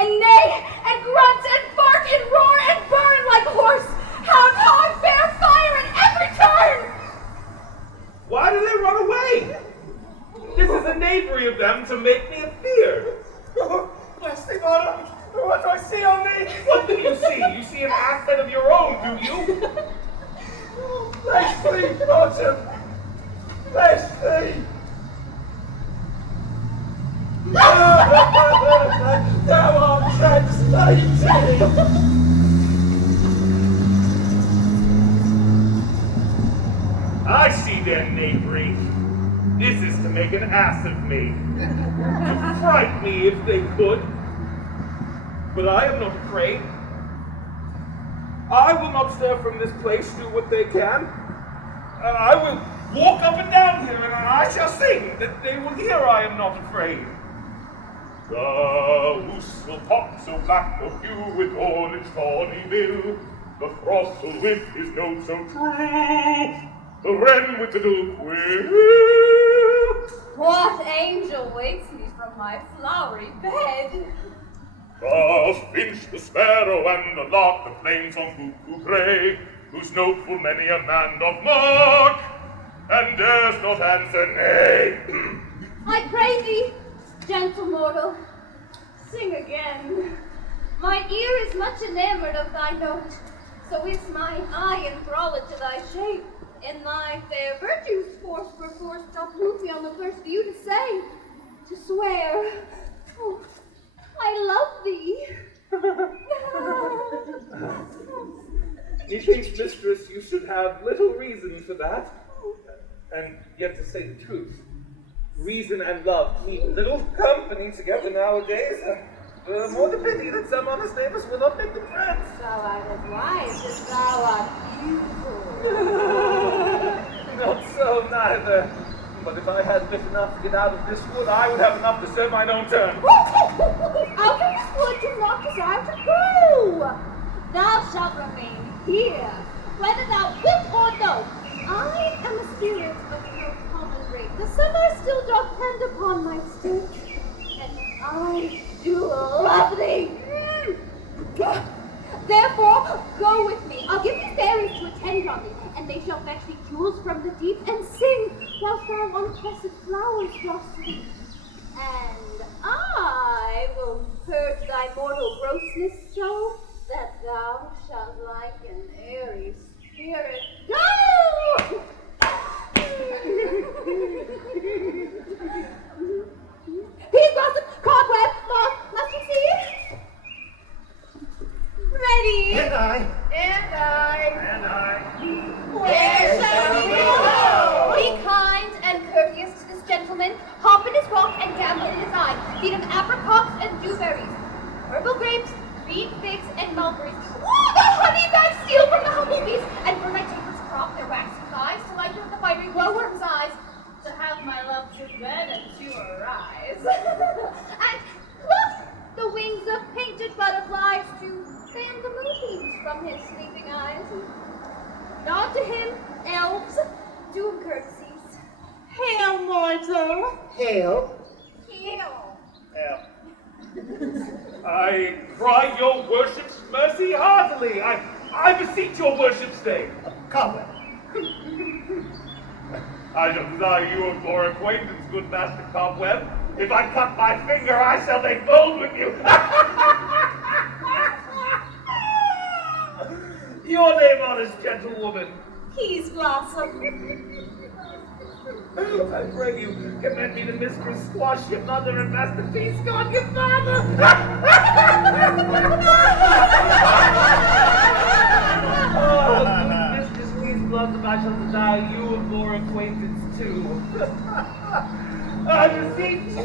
and neigh, and grunt, and bark, and roar, and burn like horse, hound, hog, bear, fire, in every turn. Why do they run away? This is a knavery of them to make me afeard. Bless thee, madam! What do I see on thee? What do you see? You see an asset of your own, do you? Bless thee, madam! Bless thee! Thou art translated! I see their knavery. This is to make an ass of me. To fright me if they could. But I am not afraid. I will not stir from this place, do what they can. I will walk up and down here, and I shall sing, that they will hear I am not afraid. The moose will pop so black of hue with all its tawny bill. The frost will whip his note so true. The wren with the dull quill. What angel wakes me from my flowery bed? The finch, the sparrow, and the lark, the plain song cuckoo grey, whose note full many a man doth mock, and dares not answer nay. I pray thee, gentle mortal, sing again. My ear is much enamored of thy note, so is mine eye enthralled to thy shape. In thy fair virtues, force perforce doth move me on the first view to say, to swear. Oh, I love thee. Methinks, mistress, you should have little reason for that. And yet, to say the truth, reason and love keep little company together nowadays. More the pity that some honest neighbors will not make them friends. Thou art as wise as thou art beautiful. Not so, neither. But if I had wit enough to get out of this wood, I would have enough to serve mine own turn. Out of this wood do not desire to go. Thou shalt remain here, whether thou wilt or no. I am a spirit of no common rate. The summer still doth tend upon my stick, and I do love thee. Therefore, go with me. I'll give thee fairies to attend on thee, and they shall fetch thee jewels from the deep and sing whilst thou unpressed flowers dost sleep. And I will purge thy mortal grossness so that thou shalt like an airy spirit. Go! Peas blossom, cobweb, moth, must you see? Ready? And I. And I. And I. Where shall we go? Be kind and courteous to this gentleman. Hop in his walk and gamble in his eye. Feed him apricots and dewberries, purple grapes, green figs, and mulberries. Ooh, the honey bags steal from the humble bees, and for my tapers crop their waxy thighs to light with the fiery glowworm's eyes. To have my love to bed and to arise. And look, the wings of painted butterflies to fan the moonbeams from his sleeping eyes. Nod to him, elves, do him courtesies. Hail, mortal. Hail. Hail. I cry your worship's mercy heartily. I beseech your worship's name. Cobweb. I shall desire you of more acquaintance, good Master Cobweb. If I cut my finger, I shall make bold with you. Your name, honest gentlewoman. Peas blossom. I pray you, commend me to Mistress Squash, your mother, and Master Feast God, your father! Oh, Mistress Feast blossom, I shall desire you and more acquaintance too. I beseech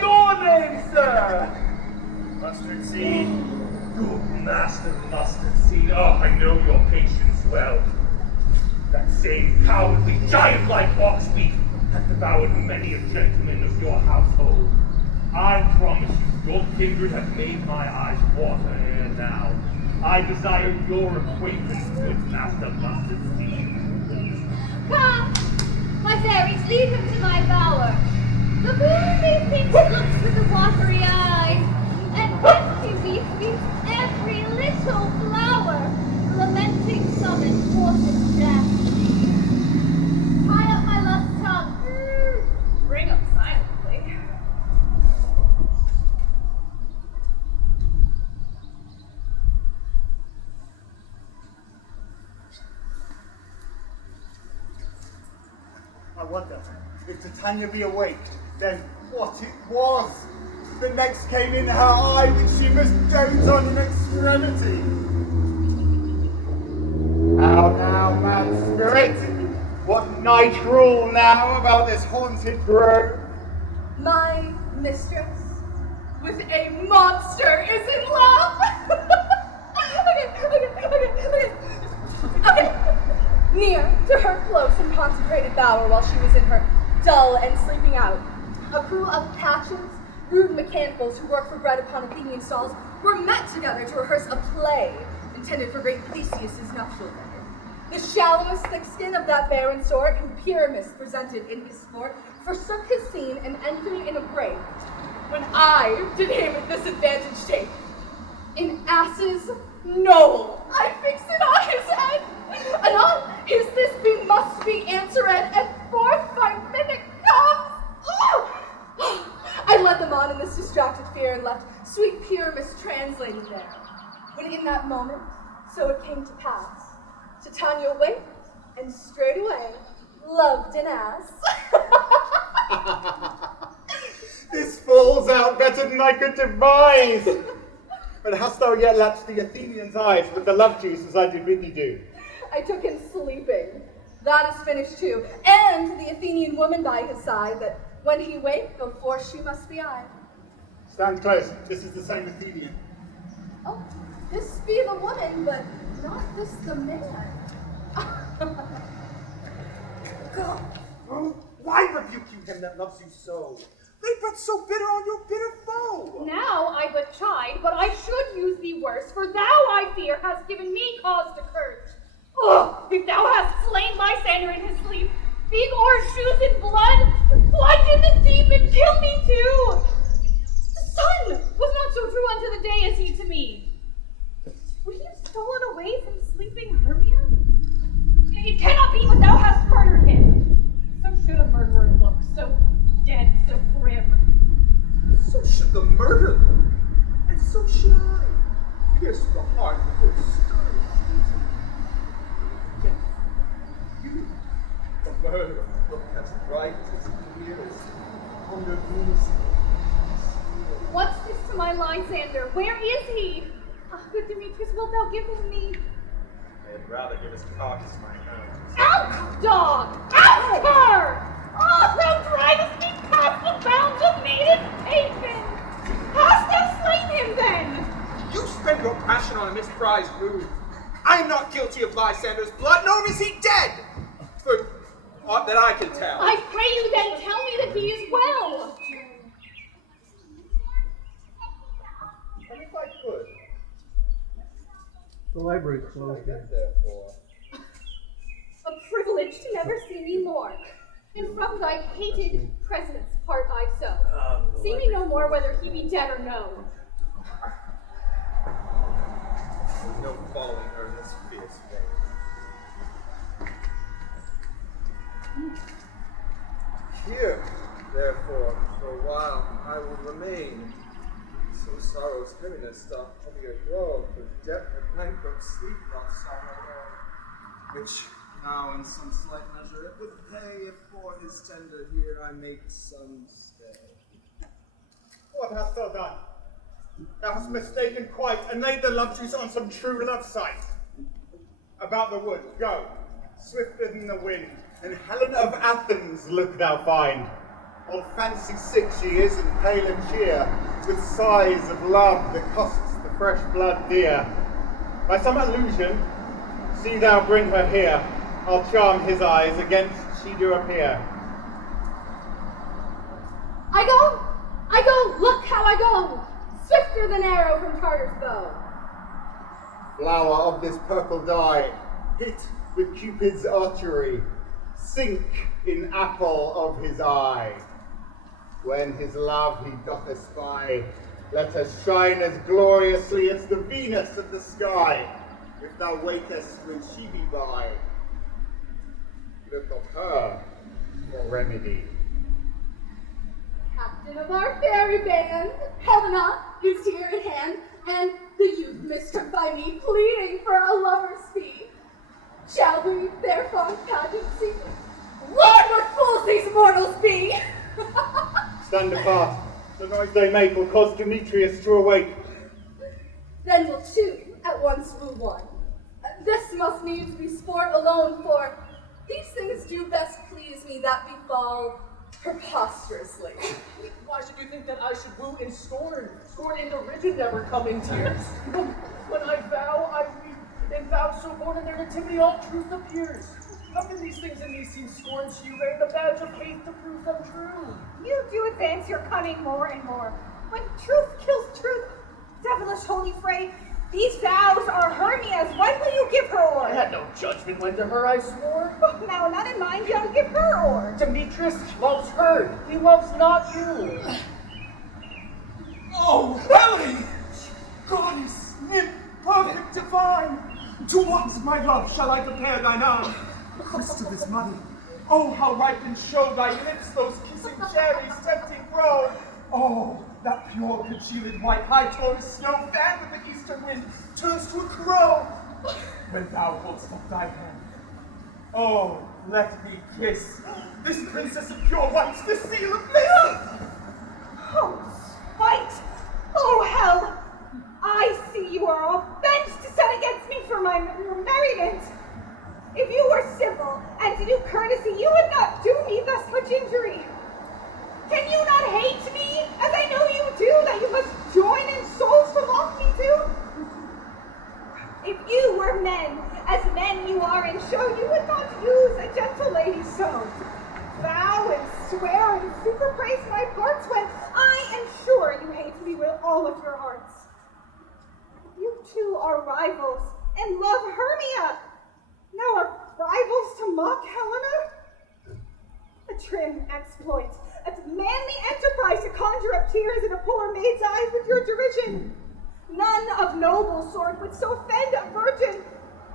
your name, sir! Mustard seed. Good master mustard seed. Oh, I know your patience well. That same cowardly giant-like oxbeak hath devoured many a gentleman of your household. I promise you, your kindred have made my eyes water ere now. I desire your acquaintance, good master mustard seed. Come, my fairies, lead him to my bower. The moon methinks looks with the watery eyes, and empty weeps every little flower, lamenting summon forth its death. Tie up my love's tongue. Bring up silently. I wonder if Titania be awake, then what it was that next came in her eye which she must dote on in extremity. How now, mad spirit? What night rule now about this haunted grove? My mistress with a monster is in love. Okay. Near to her close and consecrated bower while she was in her dull and sleeping out, a crew of catches, rude mechanicals who work for bread upon Athenian stalls were met together to rehearse a play intended for great Theseus' nuptial day. The shallowest thick skin of that barren sort whom Pyramus presented in his sport forsook his scene and entered in a brave, when I did him at this advantage take. In ass's knoll, I fixed it on his head, and on his this be must be answered, and forth my mimic comes. Oh! I led them on in this distracted fear and left sweet Pyramus translated there. When in that moment, so it came to pass, Titania waked, and straightway loved an ass. This falls out better than I could devise. But hast thou yet latched the Athenian's eyes with the love juice as I did bid thee do? I took him sleeping. That is finished too. And the Athenian woman by his side, that when he wake, go forth she must be I. Stand close, this is the same Athenian. Oh, this be the woman, but not this the man. God, why rebuke you him that loves you so? They but so bitter on your bitter foe. Now I but chide, but I should use thee worse, for thou, I fear, hast given me cause to curse. Ugh, if thou hast slain Lysander in his sleep, big shoes in blood, plunge in the deep and kill me too. The sun was not so true unto the day as he to me. Would he have stolen away from sleeping Hermia? It cannot be, but thou hast murdered him. So should a murderer look, so dead, so grim. So should the murder look, and so should I. Pierce the heart with your stern. Yet you, the murderer, look as bright, as clear, as on your knees. What's this to my Lysander? Where is he? Ah, good Demetrius, wilt thou give him me? I'd rather give his carcass my hands. Out, dog! Out her! Ah, thou drivest me past the bounds of maiden patience! Hast thou slain him then? You spend your passion on a misprized mood. I am not guilty of Lysander's blood, nor is he dead! For aught that I can tell. I pray you then tell me that he is well. And if I could. The library's closed in. Therefore. A privilege to never see me more. And from thy hated president's part I so. See me no more whether he be dead or no. No following her in this fierce day. Here, therefore, for a while I will remain. So sorrow's heaviness doth heavier grow, for death at night don't sleep, not sorrow alone. Which Now in some slight measure it would pay if for his tender here I make some stay. What hast thou done? Thou hast mistaken quite, and laid the love juice on some true love sight. About the wood, go, swifter than the wind, and Helen of Athens look thou find. On fancy sick she is, and pale and cheer, with sighs of love that costs the fresh blood dear. By some illusion, see thou bring her here, I'll charm his eyes against she do appear. I go, look how I go, swifter than arrow from Tartar's bow. Flower of this purple dye, hit with Cupid's archery, sink in apple of his eye. When his love he doth espy, let us shine as gloriously as the Venus of the sky, if thou waitest when she be by. Look of her for remedy. Captain of our fairy band, Helena is here at hand, and the youth mistook by me, pleading for a lover's fee. Shall we therefore pageant see? Lord, what fools these mortals be! Stand apart. The noise they make will cause Demetrius to awake. Then will two at once woo one. This must needs be sport alone, for these things do best please me that befall preposterously. Why should you think that I should woo in scorn? Scorn and derision never come in tears. When I vow, I weep, and vows so born in their nativity all truth appears. How can these things in me seem scorn to you, wearing the badge of hate to prove them true? You do advance your cunning more and more. When truth kills truth, devilish holy fray, these vows are Hermia's. When will you give her o'er? I had no judgment when to her I swore. Oh, now, not in mind, you'll give her o'er. Demetrius loves her. He loves not you. Oh, Helen! Goddess, nymph, perfect, divine! To what, my love, shall I compare thine arm? The crystal is money. Oh, how ripe and show thy lips, those kissing cherries, tempting grow. Oh, that pure congealed white high-toned snow, fanned with the eastern wind, turns to a crow. When thou holdst up thy hand, oh, let me kiss this princess of pure white, this seal of bliss. Oh, spite! Oh, hell! I see you are all bent to set against me for my merriment. If you were civil and to do courtesy, you would not do me thus much injury. Can you not hate me, as I know you do, that you must join in souls to love me to? If you were men, as men you are in show, you would not use a gentle lady so. Vow and swear and super praise my parts when I am sure you hate me with all of your hearts. You two are rivals and love Hermia. Now are rivals to mock Helena? A trim exploit, a manly enterprise to conjure up tears in a poor maid's eyes with your derision. None of noble sort would so offend a virgin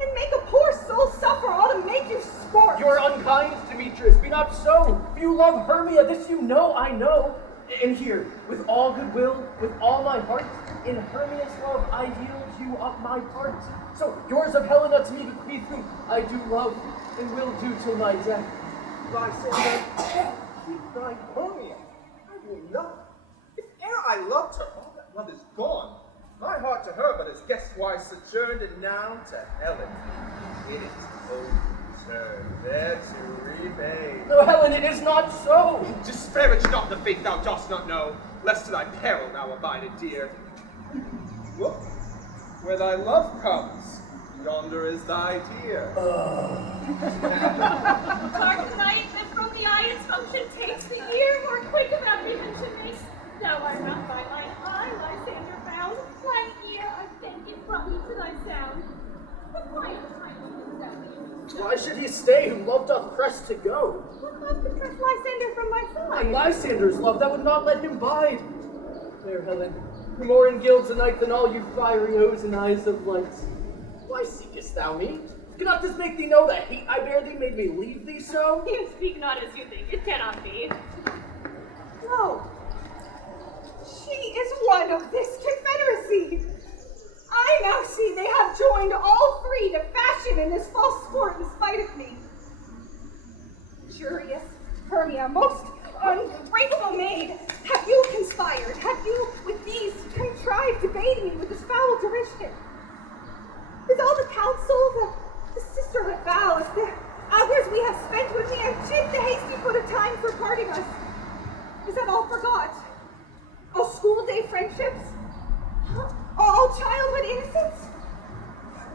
and make a poor soul suffer, all to make you sport. You are unkind, Demetrius. Be not so. If you love Hermia, this you know, I know. And here, with all goodwill, with all my heart, in Hermia's love I yield you up my part. So yours of Helena to me bequeath, whom I do love and will do till my death. Lysander, keep thy Hermia. I will not. If e'er I loved her, all that love is gone. My heart to her but as guest-wise sojourned, and now to Helen it is overturned, there to remain. No, Helen, it is not so. Disparage not the faith thou dost not know, lest to thy peril now abided dear. Look, where thy love comes, yonder is thy dear. Dark the night that from the eye its function takes, the ear more quick of apprehension makes. Thou art not by mine eye, Lysander bound. Thine ear I bend it from me to thy sound. But why is thou? Why should he stay whom love doth press to go? What love could press Lysander from my side? And Lysander's love that would not let him bide. There, Helen, who more in gilds a night than all you fiery O's and eyes of light. Why seekest thou me? Cannot this make thee know the hate I bear thee made me leave thee so? You speak not as you think, it cannot be. No. She is one of this confederacy. I now see they have joined all three to fashion in this false sport in spite of me. Hermia, most ungrateful maid, have you conspired? Have you, with these, contrived to bait me with this foul derision? Is all the counsel, the sisterhood vows, the hours we have spent with me, and the hasty foot of time for parting us, is that all forgot? All school day friendships? All childhood innocence?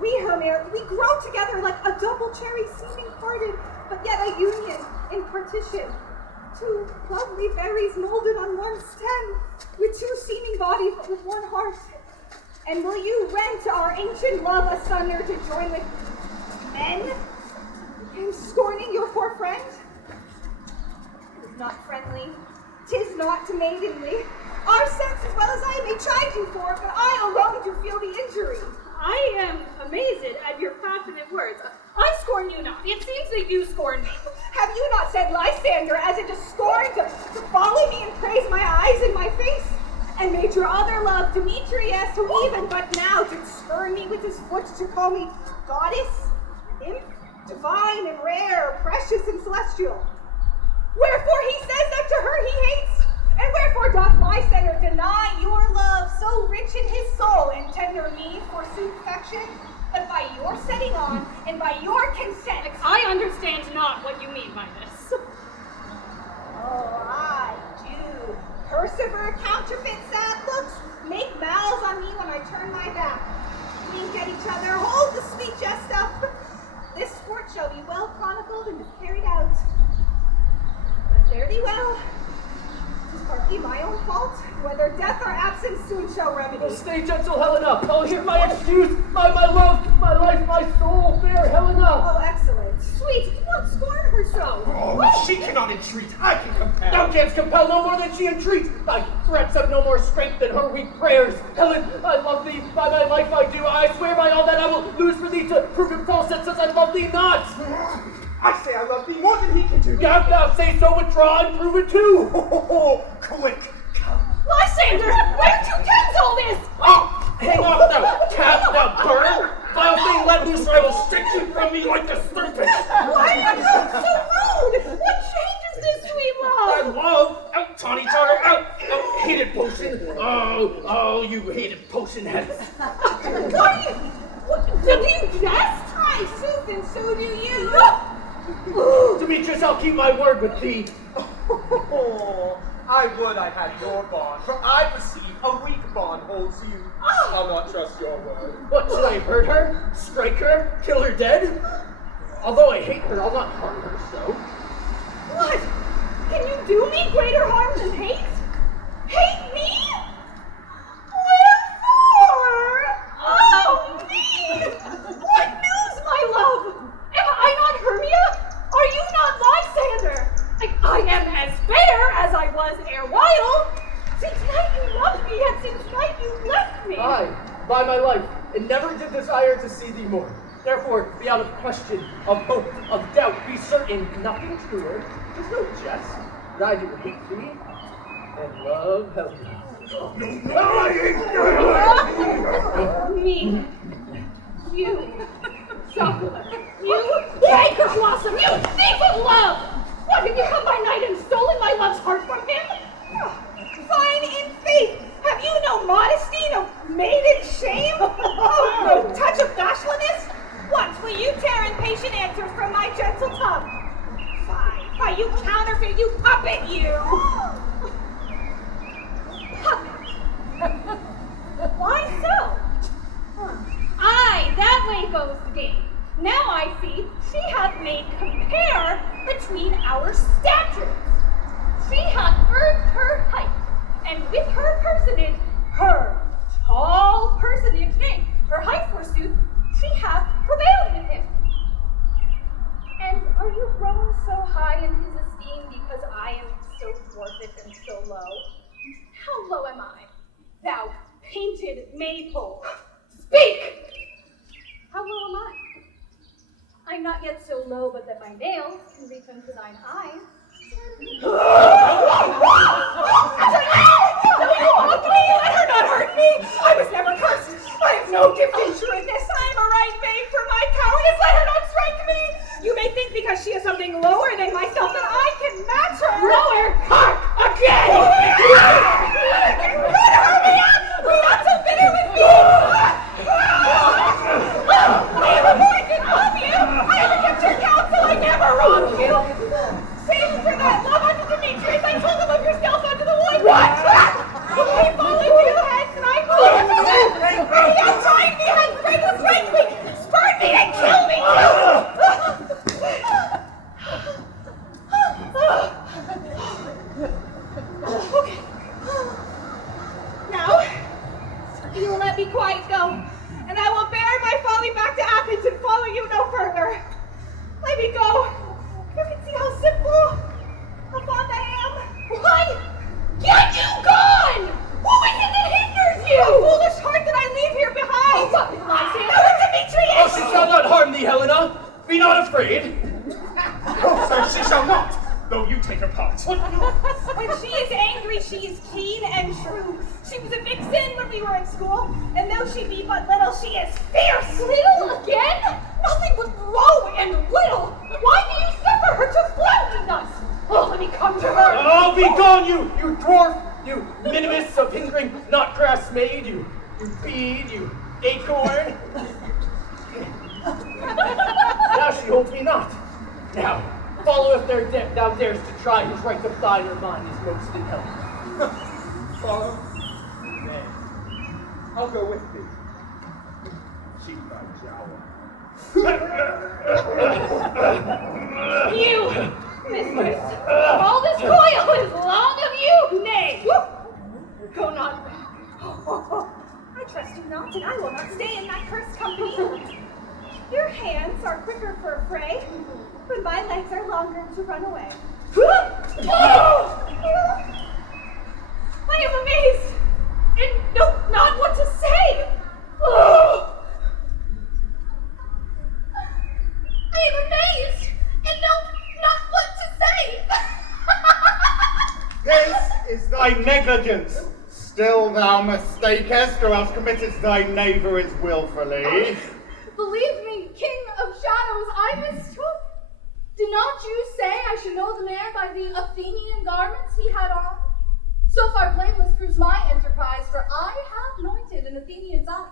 We, Hermia, we grow together like a double cherry, seeming parted, but yet a union in partition. Two lovely berries molded on one stem, with two seeming bodies but with one heart. And will you rent our ancient love asunder to join with men in scorning your poor friend? 'Tis not friendly, 'tis not maidenly. Our sex, as well as I, may chide you for, but I alone do feel the injury. I am amazed at your passionate words. I scorn you not. It seems that you scorn me. Have you not said Lysander as it to scorn to follow me and praise my eyes and my face? And made your other love, Demetrius, who even but now did spurn me with his foot to call me goddess, nymph, divine and rare, precious and celestial. Wherefore he says that to her he hates, and wherefore doth Lysander deny your love so rich in his soul and tender me forsooth affection, but by your setting on and by your consent. I understand not what you mean by this. Oh, I do. Persevere, counterfeit sad looks, make mouths on me when I turn my back. Wink at each other, hold the sweet jest up. This sport shall be well chronicled and carried out. But fare thee well. 'Tis partly my own fault, whether death or absence soon shall remedy. Oh, stay gentle, Helena. Oh, hear my excuse. My love, my life, my soul, fair Helena. Oh, excellent. Sweet, do not scorn her so. Oh, she cannot entreat. I can compel. Thou canst compel no more than she entreats. Thy threats have no more strength than her weak prayers. Helen, I love thee. By my life I do. I swear by all that I will lose for thee to prove it false that says I love thee not. I say I love thee more than he can do. If thou say so, withdraw and prove it too. Oh, quick, come. Lysander, where to tends all this? Oh, hang off, thou cat, thou bird. Vile thing, let loose, or I will stick you from me like a serpent. Why are you so rude? What changes this sweet I love? love, out, tawny tar, out, hated potion. Oh, you hated potion heads. What, do you jest? I sooth and so do you. Demetrius, I'll keep my word with thee. Oh, I would I had your bond, for I perceive a weak bond holds you. I'll not trust your word. What, should I hurt her? Strike her? Kill her dead? Although I hate her, I'll not harm her so. What? Can you do me greater harm than hate? Hate me? Wherefore? Oh, me! What news, my love? Am I not Hermia? Are you not Lysander? I am as fair as I was ere while. Since night you loved me, and since night you left me. Aye, by my life, and never did desire to see thee more. Therefore, be out of question, of hope, of doubt, be certain, nothing truer. 'Tis no jest, that I do hate thee, and love Helena. Me. You. Suckler. You canker blossom. You thief of love. What, have you come by night and stolen my love's heart from him? Fine in faith. Have you no modesty, no maiden shame? Oh, no touch of bashfulness? Once will you tear impatient answers from my gentle tongue? Fie, you counterfeit, you puppet, you! Puppet? Why so? Aye, that way goes the game. Now I see she hath made compare between our statures. She hath urged her height, and with her personage, her tall personage, nay, her height forsooth, she hath prevailed with him. And are you grown so high in his esteem because I am so dwarfish and so low? How low am I, thou painted maypole? Speak! How low am I? I'm not yet so low but that my nails can reach unto thine eyes. No, you mock me! Let her not hurt me! I was never cursed! I have no gift in shrewdness! I am a right maid for my cowardice! Let her not strike me! You may think because she is something lower than myself that I can match quiet, though, and I will bear my folly back to Athens and follow you no further. Let me go. You can see how simple, how fond I am. Why? Get you gone! Who is it that hinders you? A foolish heart that I leave here behind. Oh, what lies here? No, it's Demetrius! Oh, she shall not harm thee, Helena. Be not afraid. Oh, sir, she shall not, though you take her part. When she is angry, she is keen and true. She was a vixen when we were at school, and though she be but little, she is fierce. Little again? Nothing but low and little. Why do you suffer her to flout me thus? Oh, let me come to her. Oh, be gone, you dwarf, you minimus of hindering not grass maid, you bead, you acorn. Now she holds me not. Now, follow if thou dares to try his right of thine or mine is most in hell. Follow? Nay, I'll go with thee. Cheat thy jowl. You, mistress, all this coil is long of you. Nay, go not back. I trust you not, and I will not stay in that cursed company. Your hands are quicker for a fray, but my legs are longer to run away. I am amazed, and know not what to say. I am amazed and know not what to say. This is thy negligence. Still thou mistakest, or else committest thy knaveries wilfully. Believe me, King of Shadows, I mistook. Did not you say I should know the man by the Athenian garments he had on? So far blameless proves my enterprise, for I have anointed an Athenian's eyes.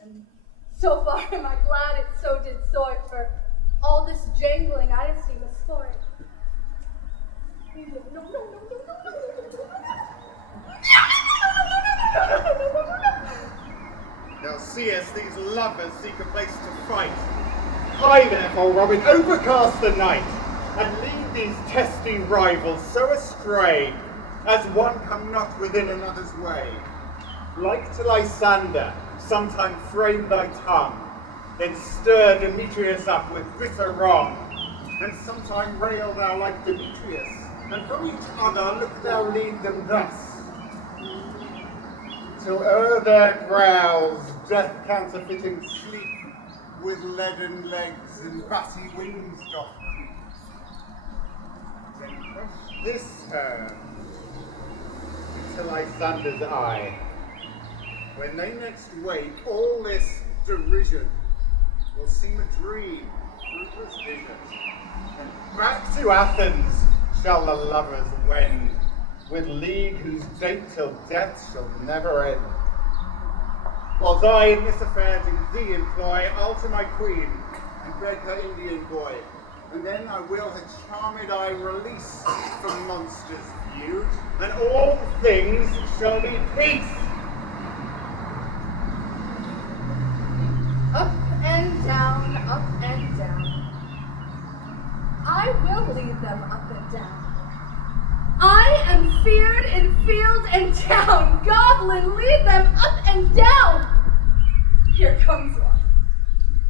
And so far am I glad it so did sort, for all this jangling I see was sport. No. Thou seest these lovers seek a place to fight. I therefore, Robin, overcast the night, and lead these testy rivals so astray, as one come not within another's way. Like to Lysander, sometime frame thy tongue, then stir Demetrius up with bitter wrong, and sometime rail thou like Demetrius, and from each other look thou lead them thus. Till o'er their brows death counterfeiting sleep, with leaden legs and batty wings doth creep. Then crush this turn into Lysander's eye. When they next wake, all this derision will seem a dream, fruitless vision. And back to Athens shall the lovers wend, with league whose date till death shall never end. Whilst I in this affair do thee employ, I'll to my queen and beg her Indian boy, and then I will her charmed eye release from monsters' feud, and all things shall be peace. Up and down, up and down. I will lead them up and down. I am feared in field and town. Goblin, lead them up and down. Here comes one.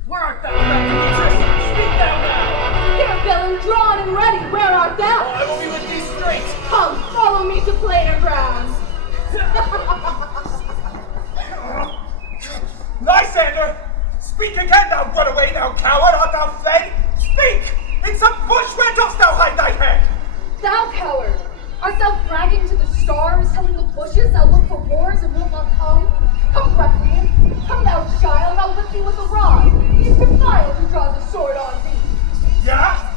Where art thou, Demetrius? Speak thou now. Here, villain, drawn and ready. Where art thou? Oh, I will be with thee straight. Come, follow me to plainer grounds. Lysander, speak again, thou runaway, thou coward, art thou fled? Speak! In some bush where dost thou hide thy head? Thou coward, art thou bragging to the stars, telling the bushes thou look for wars and wilt not come? Come, recreant, come thou child, I'll whip thee with a rod. It is defiled to draw the sword on thee. Yeah?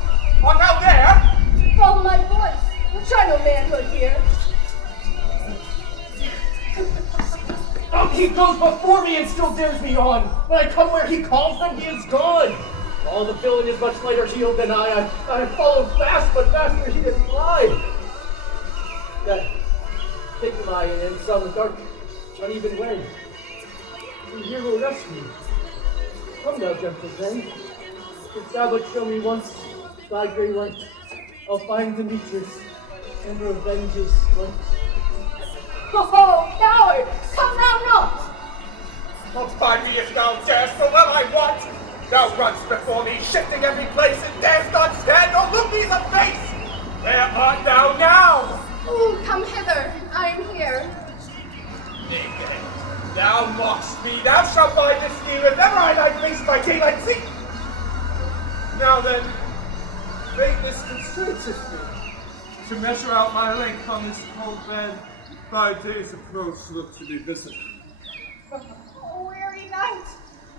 Art thou there? Follow my voice, try no manhood here. Oh, he goes before me and still dares me on. When I come where he calls, then he is gone. All the villain is much lighter heeled than I follow fast, but faster he did fly. That take my in some dark, uneven way. And here will rest me. Come thou, gentle thing. If thou but show me once thy grey light, I'll find Demetrius and revenge his slight. Oh, coward, come thou not! Not by me if thou darest, for well I wot. Thou runst before me, shifting every place, and darest not stand nor look me in the face. Where art thou now? Oh, come hither. I am here. Nay, thou mockst me. Thou shalt bide this me if ever I thy face by daylight see. Now then, faithless constraineth me to measure out my length on this cold bed. Thy day's approach look to be visible. O weary night,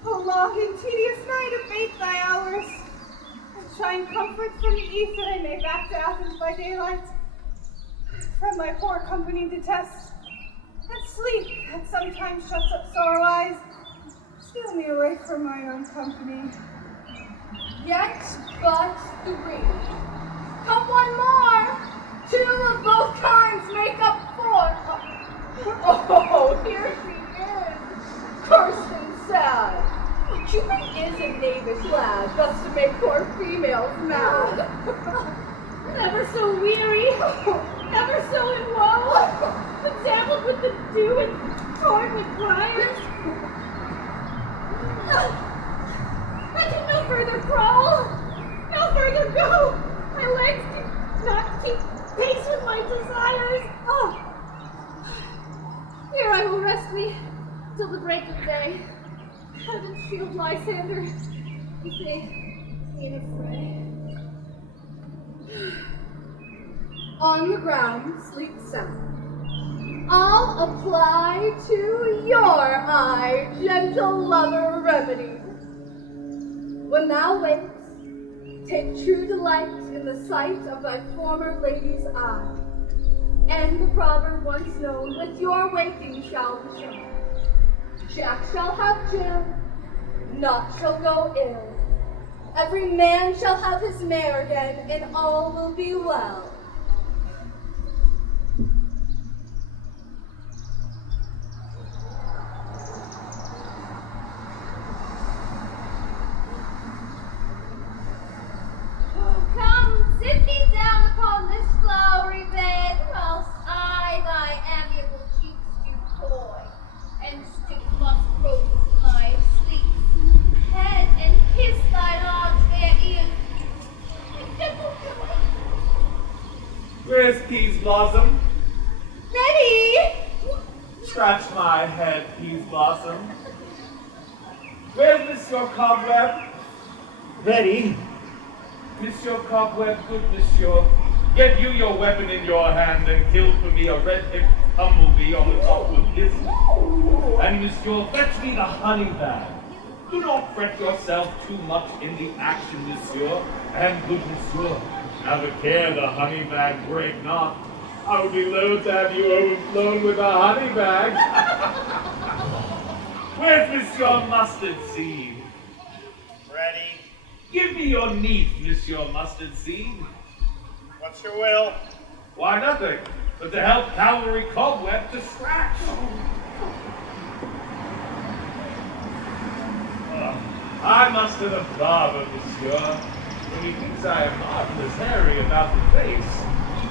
O long and tedious night, abate thy hours, and shine comfort from the ether, and may back to Athens by daylight. From my poor company detest, and sleep that sometimes shuts up sorrow eyes, steal me away from my own company. Yet but 3. Come one more. 2 of both kinds make up 4. Oh, here she is, cursed and sad. Cupid is a knavish lad, thus to make poor females mad. Never so weary, never so in woe, dabbled with the dew and torn with briars. I can no further crawl, no further go. My legs cannot keep pace with my desires. Oh, here I will rest me till the break of day. Heaven's shield Lysander, if they be in a fray. On the ground, sleep sound. I'll apply to your eye gentle lover remedy. When thou wakest, take true delight in the sight of thy former lady's eye. And the proverb once known with your waking shall be shown. Jack shall have Jill, naught shall go ill. Every man shall have his mare again, and all will be well. Come, sit thee down upon this flowery bed, whilst I thy amiable cheeks do coy, and stick moss roses in my sleep head, and kiss thy large fair ears. Where's Peas Blossom? Ready? Scratch my head, Peas Blossom. Where's Monsieur Cobweb? Ready? Monsieur Cobweb, good Monsieur, get you your weapon in your hand and kill for me a red-hipped humblebee on the top of this. And Monsieur, fetch me the honey bag. Do not fret yourself too much in the action, Monsieur. And good Monsieur, have a care the honey bag break not. I would be loath to have you overflown with a honey bag. Where's Monsieur Mustard Seed? Ready? Give me your neath, Monsieur Mustard Seed. What's your will? Why, nothing, but to help Cavalry Cobweb to scratch. I must have a barber, Monsieur, when he thinks I am marvelous hairy about the face,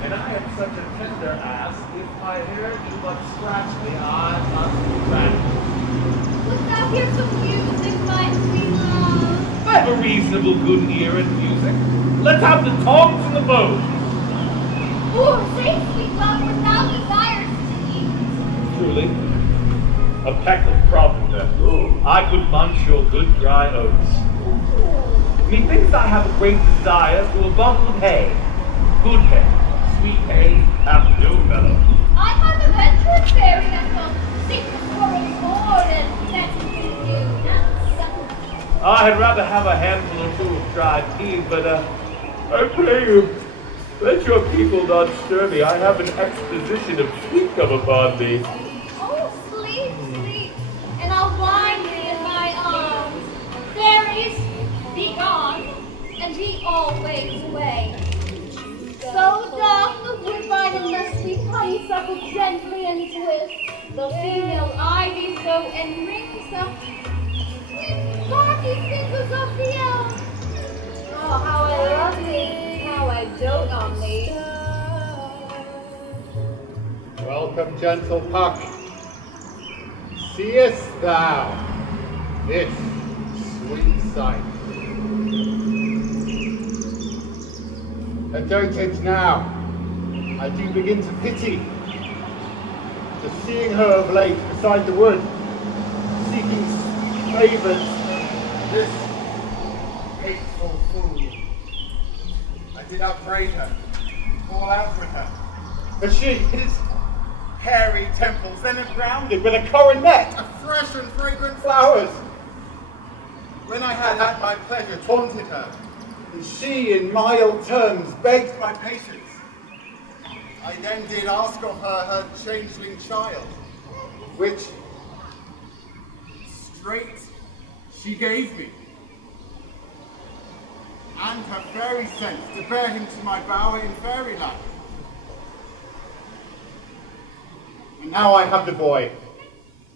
and I am such a tender ass, if my hair do but scratch me, I must vanish. Wilt thou hear some music, my sweet love? I have a reasonable good ear in music. Let's have the tongs and the bows. Oh, say, sweet love, what thou desires to eat. Truly, a peck of provender. I could munch your good dry oats. Methinks I have a great desire for a bottle of hay. Good hay, sweet hay, have no fellow. I have a venturous fairy that will seek the squirrel's board and fetch me new nuts. I'd rather have a handful or two of dried peas, but I pray you, let your people not stir me. I have an exposition of sleep come upon me. Oh, sleep, sleep, and I'll wind thee in my arms. Fairies, be gone, and be always away. So doth the woodbine and the sweet honeysuckle gently and twist, the female ivy so enrings the sparky fingers of the elm. Oh, how I love thee, how I dote on thee. Welcome, gentle Puck. Seest thou This sweet sight. And don't it now. I do begin to pity. The seeing her of late beside the wood, seeking favours. This hateful fool. I did upbraid her, fall out with her. But she, his hairy temples, then engrounded with a coronet of fresh and fragrant flowers. When I had at my pleasure taunted her, and she in mild terms begged my patience, I then did ask of her changeling child, which straight she gave me, and her fairy sent to bear him to my bower in fairyland. And now I have the boy.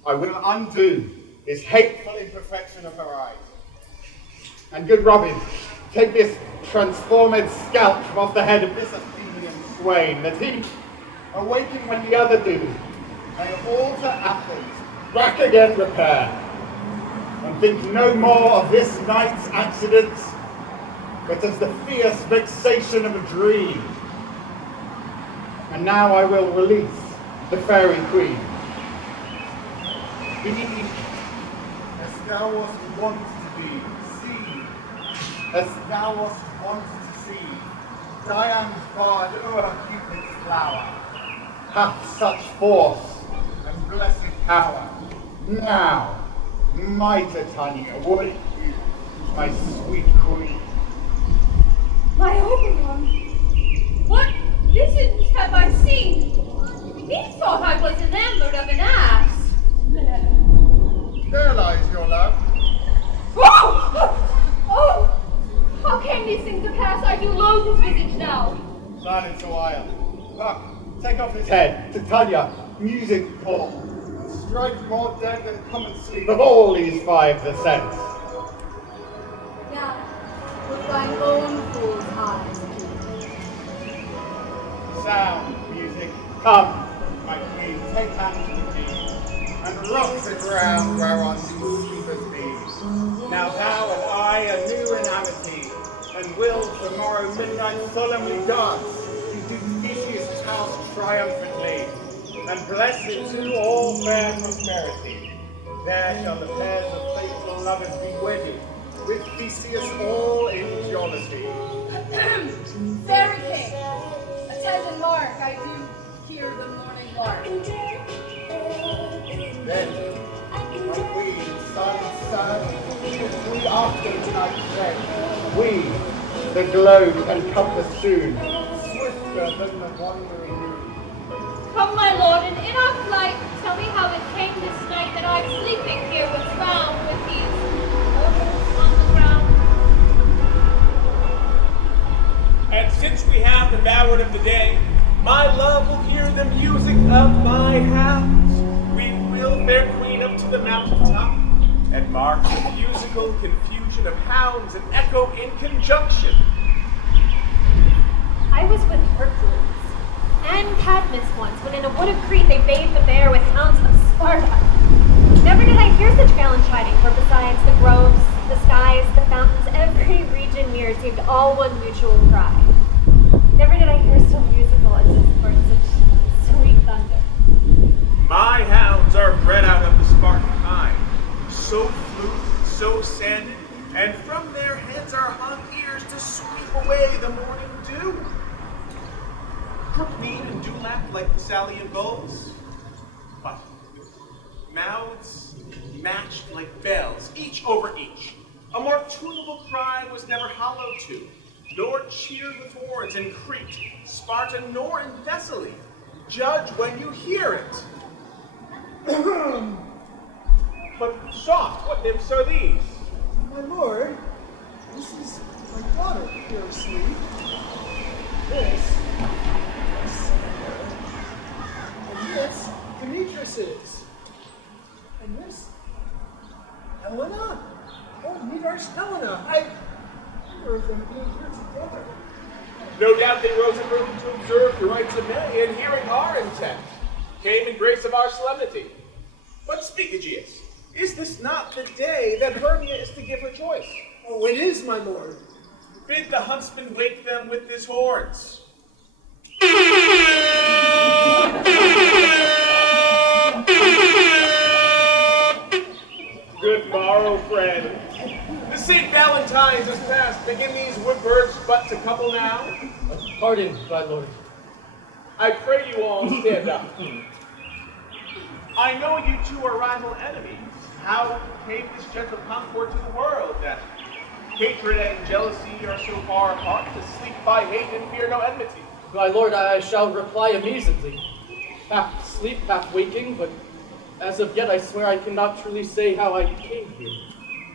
I will undo this hateful imperfection of her eyes. And good Robin, take this transformed scalp from off the head of this Athenian swain, that he, awaking when the other do, may all to Athens back again repair, and think no more of this night's accidents, but as the fierce vexation of a dream. And now I will release the fairy queen. Be as thou wast wont to be, see, as thou wast wont to see, Diane's bard o'er Cupid's flower hath such force and blessed power. Now, my Titania, would you, my sweet queen? My Oberon, what visions have I seen? Methought I was enamored of an ass. There lies your love. Oh! How came these things to pass? I do loathe his visage now. Silence a while. Buck, take off his head. Titania, music pour. Strike more dead than common sleep of all these five the sense. Now, with thine own fool's eyes. Sound, music, come, my queen, take hands with me, and rock the ground whereon these sleepers be. Now thou and I are new in amity, and will tomorrow midnight solemnly dance into Theseus' house triumphantly, and bless into all fair prosperity. There shall the pairs of faithful lovers be wedded, with Theseus all in jollity. Fairy King, attend and mark, I do hear the morning lark. Then, my queen, sun, we after tonight's day, we, the globe can compass soon, swifter than the wandering moon. Come, my lord, and in our flight, tell me how it came this night that I, sleeping here, was found with these lovers on the ground. And since we have the ballad of the day, my love will hear the music of my hands. We will, fair queen, up to the mountain top, and mark the musical confusion of hounds and echo in conjunction. I was with Hercules and Cadmus once, when in a wood of Crete they bathed the bear with hounds of Sparta. Never did I hear such gallant chiding, for besides the groves, the skies, the fountains, every region near seemed all one mutual cry. Never did I hear so musical as this bird, such sweet thunder. My hounds are bred out of the Spartan kind, so fluted, so sanded, and from their heads are hung ears to sweep away the morning dew. Crook kneed and dew-lapped like Thessalian bulls, but mouths matched like bells, each over each. A more tunable cry was never hollow to, nor cheered with horns in Crete, Sparta, nor in Thessaly. Judge when you hear it. But soft, what nymphs are these? My lord, this is my daughter here asleep. This is Sarah. And this, Demetrius is. And this, Helena. Oh, meet our Helena. I neither of them being here together. No doubt they rose early to observe the rites of May, and hearing our intent, came in grace of our solemnity. But speak, Aegeus, Is this not the day that Hermia is to give her choice? Oh, it is, my lord. Bid the huntsman wake them with his horns. Good morrow, friend. The St. Valentine's is past. Begin these woodbirds but to couple now? Pardon, my lord. I pray you all stand up. I know you two are rival enemies. How came this gentle concord to the world that hatred and jealousy are so far apart to sleep by hate and fear no enmity? My lord, I shall reply amazedly. Half sleep, half waking, but as of yet I swear I cannot truly say how I came here.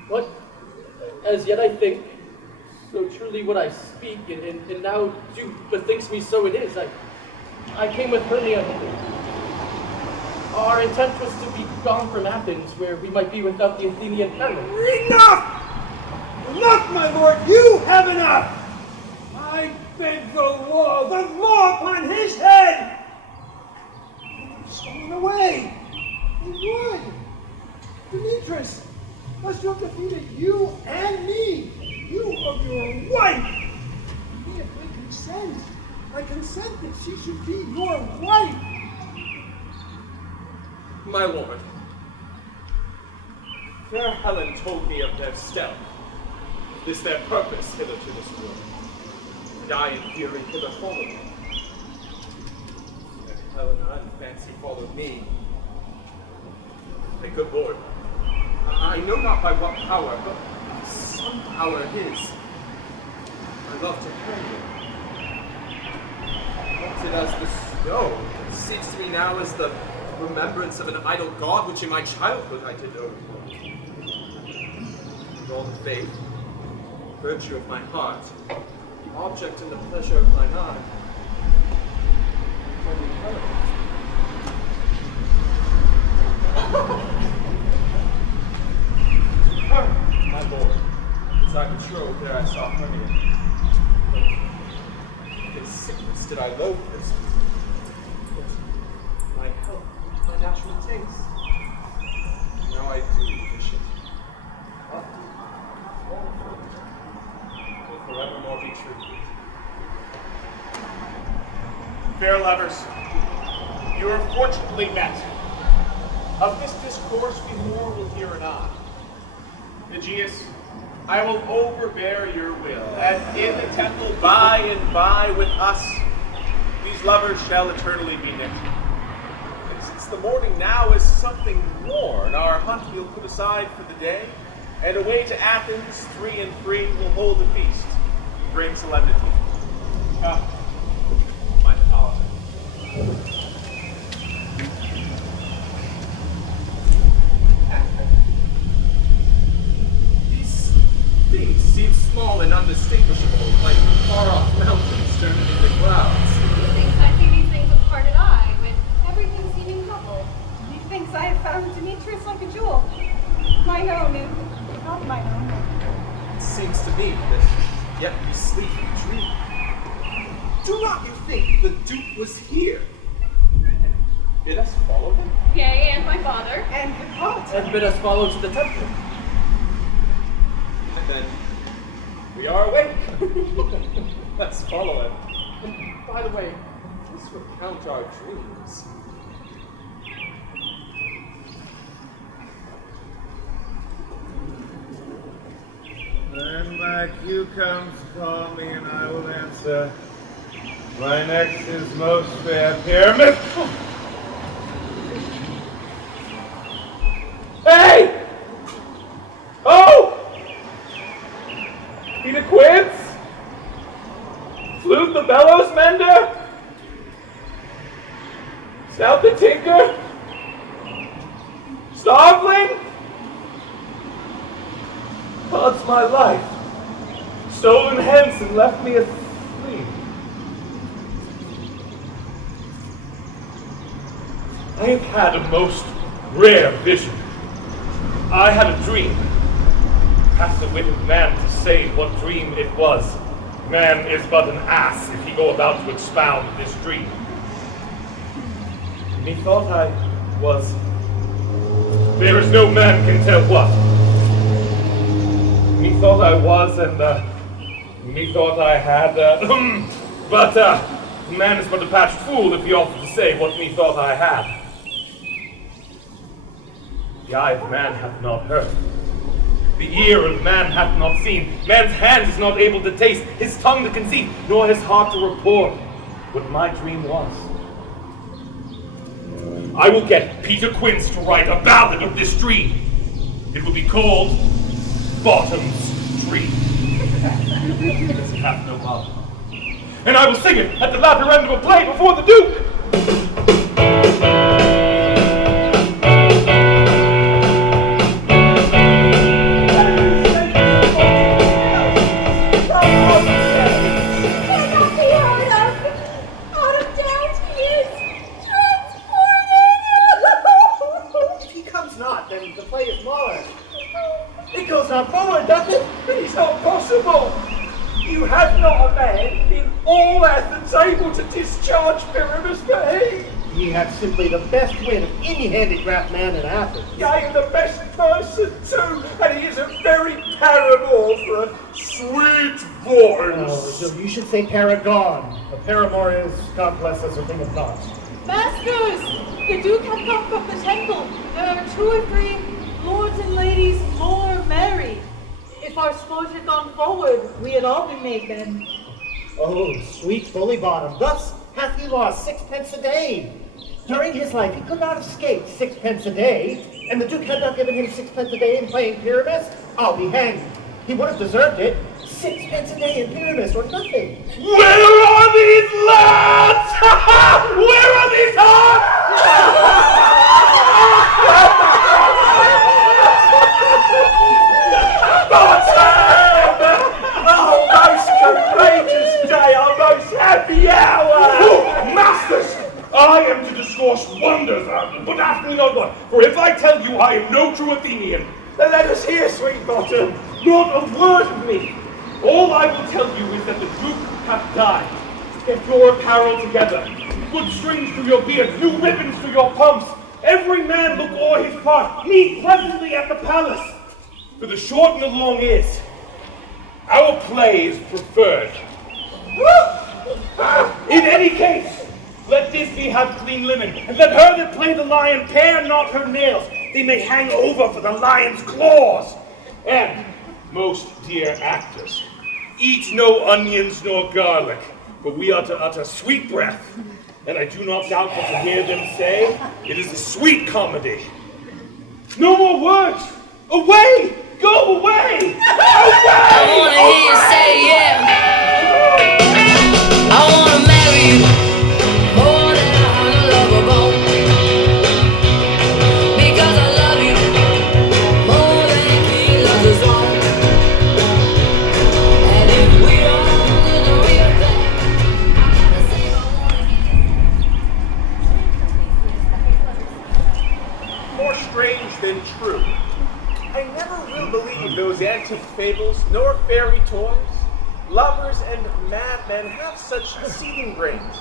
But as yet I think, so truly what I speak, and now do bethinks me so it is. I came with Hermia. Our intent was to be gone from Athens, where we might be without the Athenian peril. Enough! Enough, my lord! You have enough! I beg the law upon his head! He's stolen away! Why? Demetrius, must you have defeated you and me? You of your wife! Me if we consent. I consent that she should be your wife. My lord, fair Helen told me of their stealth, this their purpose hither to this world, and I in fury hither followed them. And Helena in fancy followed me. My good lord, I know not by what power, but some power his. I love to hear you. Haunted as the snow, it seems to me now as the remembrance of an idol god which in my childhood I did know. And all the faith, virtue of my heart, the object and the pleasure of mine eye, only her. My lord, as I betrothed, there I saw Hermia. In sickness did I loathe this. But my health, my natural taste. Now I do wish it. But all will forevermore be true. Fair lovers, you are fortunately met. Of this discourse we more will hear anon. Aegeus, I will overbear your will, and in the temple by and by with us, these lovers shall eternally be knit. And since the morning now is something worn, our hunt we'll put aside for the day, and away to Athens, 3 and 3, we'll hold a feast, great solemnity. My politics. Things seem small and undistinguishable, like far-off mountains turned into clouds. Methinks I see these things with parted eye, with everything seeming double. Methinks I have found Demetrius like a jewel. Mine own and not mine own. It seems to me that yet we sleep and dream. Do not you think the Duke was here? And bid us follow him? Yea, and my father. And Hippolyta. And bid us follow to the temple. And then we are awake. Let's follow him. And by the way, this would count our dreams. When my cue comes, call me and I will answer. My next is most fair pyramid. Hey! Oh! Peter Quince? Flute the bellows mender? Snout the tinker? Starveling? God's my life. Stolen hence and left me asleep. I have had a most rare vision. I had a dream. Past the wit of man to say what dream it was. Man is but an ass if he go about to expound this dream. Methought I was There is no man can tell what. Methought I was, and methought I had, but man is but a patched fool if he offers to say what methought I had. The eye of man hath not heard. The ear of man hath not seen. Man's hand is not able to taste, his tongue to conceive, nor his heart to report what my dream was. I will get Peter Quince to write a ballad of this dream. It will be called Bottom's Dream. It hath no bottom. And I will sing it at the latter end of a play before the Duke. It goes not forward, doth it? It is not possible. You have not a man in all Athens able to discharge Pyramus but he. Ye have simply the best wit of any handicraft man in Athens. Yea, and the best person too, and he is a very paramour for a sweet voice. Oh, so you should say paragon. A paramour is, God bless us, a thing of naught. Masters! The Duke hath come from the temple. There are 2 or 3 lords and ladies more merry. If our sport had gone forward, we had all been made men. Oh, sweet fully bottom, thus hath he lost 6 a day. During his life, he could not have escaped 6 a day, and the Duke had not given him 6 a day in playing Pyramus. I'll be hanged. He would have deserved it. 6 a day in Pyramus, or nothing. Where are these lads? Where are these hearts? Oh, most courageous day, our most happy hour! Oh, masters! I am to discourse wonders, but ask me not what, for if I tell you I am no true Athenian, then let us hear, sweet bottom. Not a word of me. All I will tell you is that the Duke hath died. Get your apparel together. Good strings to your beard, new ribbons to your pumps. Every man look o'er his part. Meet presently at the palace. For the short and the long is, our play is preferred. In any case, let Thisbe have clean linen, and let her that play the lion pare not her nails. They may hang over for the lion's claws. And, most dear actors, eat no onions nor garlic, for we are to utter sweet breath. And I do not doubt but to hear them say, it is a sweet comedy. No more words! Away! Go away! Away! I wanna hear you say yeah. I wanna marry you more than I love a bone. Because I love you more than a king loves his own. And if we don't do the real thing, I gotta say I wanna More strange than true. I never will believe those antique fables, nor fairy toys. Lovers and madmen have such seething brains,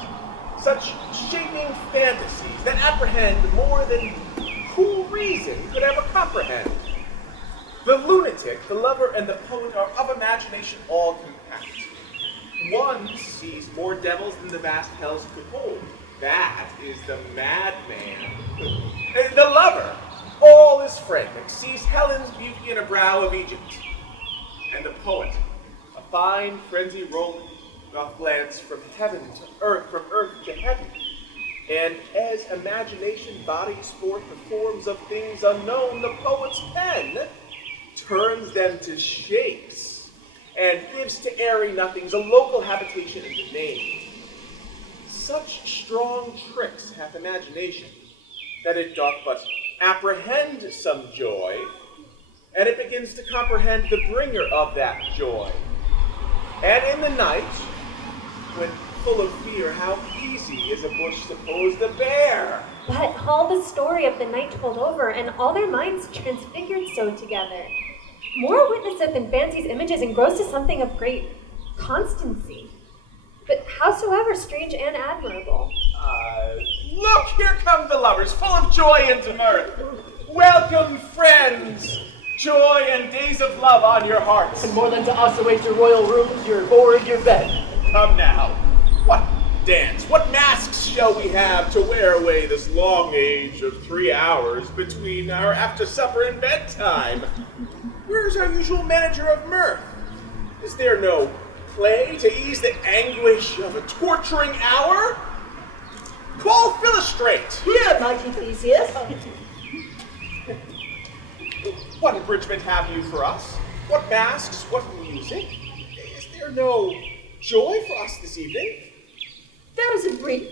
such shaping fantasies that apprehend more than cool reason could ever comprehend. The lunatic, the lover, and the poet are of imagination all compact. One sees more devils than the vast hells could hold. That is the madman. The lover, all is frantic, sees Helen's beauty in a brow of Egypt. And the poet, a fine frenzy rolling, doth glance from heaven to earth, from earth to heaven. And as imagination bodies forth the forms of things unknown, the poet's pen turns them to shapes and gives to airy nothings a local habitation and a name. Such strong tricks hath imagination, that it doth but apprehend some joy, and it begins to comprehend the bringer of that joy. And in the night, when full of fear, how easy is a bush supposed to bear? But all the story of the night told over, and all their minds transfigured so together. More witnesseth in fancy's images and grows to something of great constancy, but howsoever strange and admirable. Look, here come the lovers, full of joy and mirth. Welcome, friends! Joy and days of love on your hearts. And more than to oscillate your royal rooms, your board, your bed. Come now. What dance, what masks shall we have to wear away this long age of 3 hours between our after supper and bedtime? Where's our usual manager of mirth? Is there no play to ease the anguish of a torturing hour? Call Philostrate! Here, mighty Theseus. What abridgment have you for us? What masks, what music? Is there no joy for us this evening? There is a brief.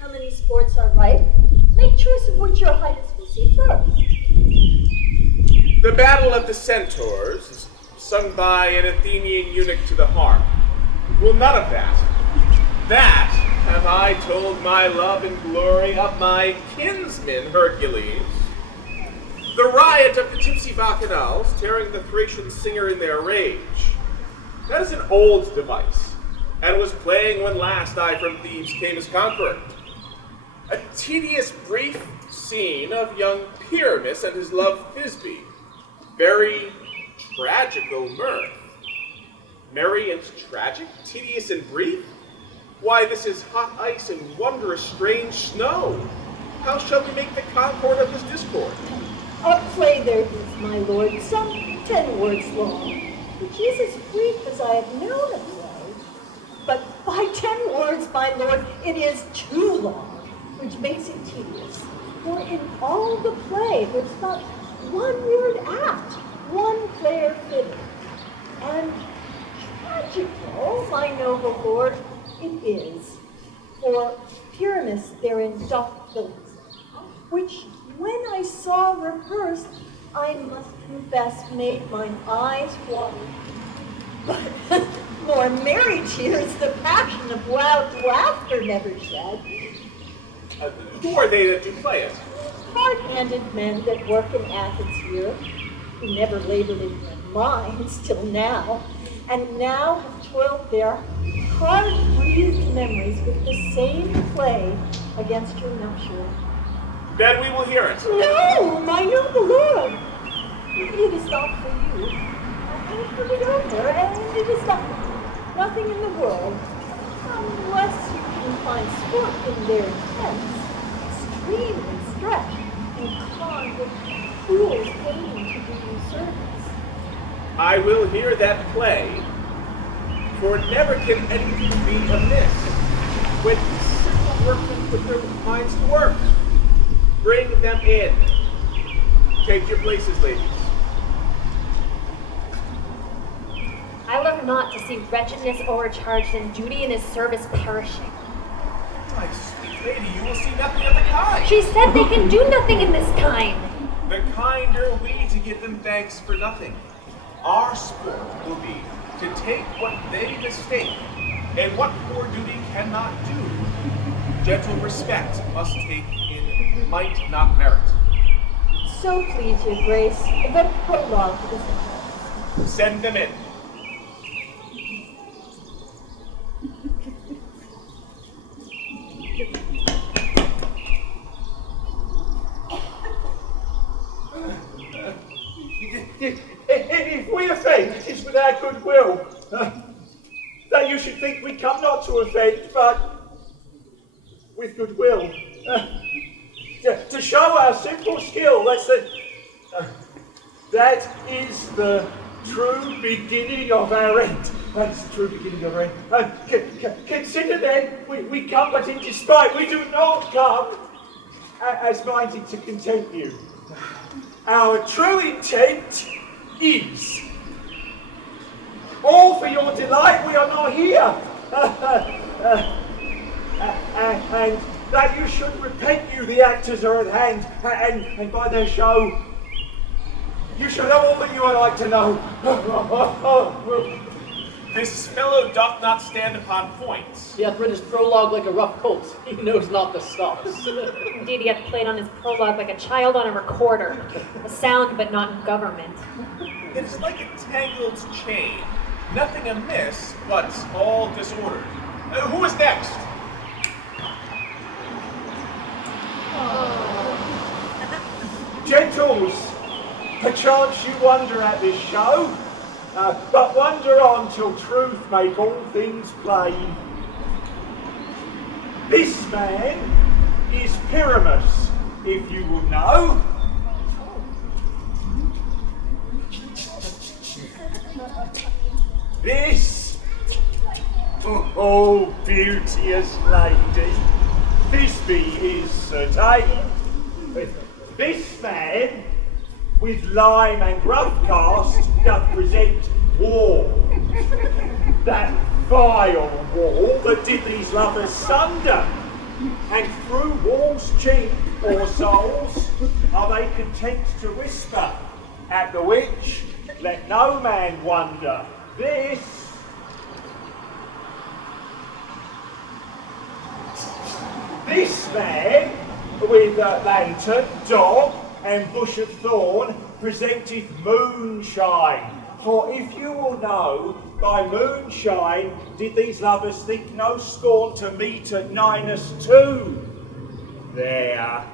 How many sports are ripe? Make choice of which your highness will see first. The Battle of the Centaurs is sung by an Athenian eunuch to the harp. Well, none of that. That have I told my love and glory of my kinsman Hercules. The riot of the tipsy bacchanals tearing the Thracian singer in their rage. That is an old device, and was playing when last I from Thebes came as conqueror. A tedious brief scene of young Pyramus and his love Thisbe. Very tragical mirth. Merry and tragic, tedious and brief? Why, this is hot ice and wondrous strange snow. How shall we make the concord of this discord? A play there is, my lord, some 10 words long, which is as brief as I have known a play. But by 10 words, my lord, it is too long, which makes it tedious. For in all the play, there's not 1 word apt, 1 player fiddle. And tragical, my noble lord, it is. For Pyramus therein doth the which when I saw rehearsed, I must confess made mine eyes water. But more merry tears the passion of loud laughter never shed. Who are they that do play it? Hard-handed men that work in Athens here, who never labored in their minds till now, and now have toiled their hard-breathed memories with the same play against your nuptial. Then we will hear it. No, my noble lord. It is not for you. I have put it over, and it is nothing in the world, unless you can find sport in their tents, extremely stretched and conned with cruel pain to do you service. I will hear that play, for never can anything be amiss when simple workmen put their minds to work. Bring them in. Take your places, ladies. I love not to see wretchedness overcharged and duty in his service perishing. My sweet lady, you will see nothing of the kind. She said they can do nothing in this kind. The kind are we to give them thanks for nothing. Our sport will be to take what they mistake, and what poor duty cannot do. Gentle respect must take in might not merit. So please your grace, the prologue is Send them in. If we offend, it is with our goodwill. That you should think we come not to offend, but with goodwill. To show our simple skill, that is the true beginning of our end. That's the true beginning of our end. Consider then, we come but in despite. We do not come as minded to content you. Our true intent is all for your delight. We are not here. And that you should repent you, the actors are at hand, and by their show, you shall know all that you are like to know. This fellow doth not stand upon points. He hath read his prologue like a rough colt. He knows not the stops. Indeed, he hath played on his prologue like a child on a recorder. A sound, but not in government. It is like a tangled chain. Nothing amiss, but all disordered. Who is next? Gentles, perchance you wonder at this show, but wonder on till truth make all things plain. This man is Pyramus, if you will know. This, oh beauteous lady, Thisbe is Sir Dane. This man, with lime and rough cast, doth present war. That vile wall that did these lovers sunder, and through wall's chink or souls are they content to whisper, at the which let no man wonder. This man, with a lantern, dog, and bush of thorn, presenteth moonshine. For if you will know, by moonshine did these lovers think no scorn to meet at Ninus too. There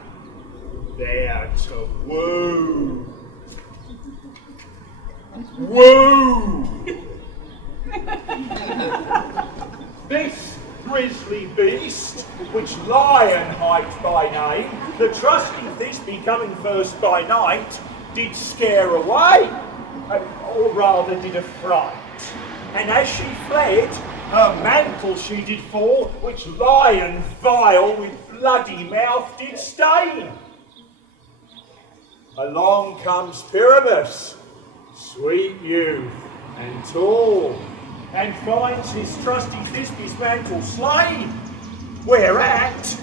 to woo. Woo! This grisly beast, which Lion hight by name, the trusty Thisbe coming first by night, did scare away, or rather did affright. And as she fled, her mantle she did fall, which Lion vile with bloody mouth did stain. Along comes Pyramus, sweet youth and tall, and finds his trusty Thisbe's mantle slain, whereat,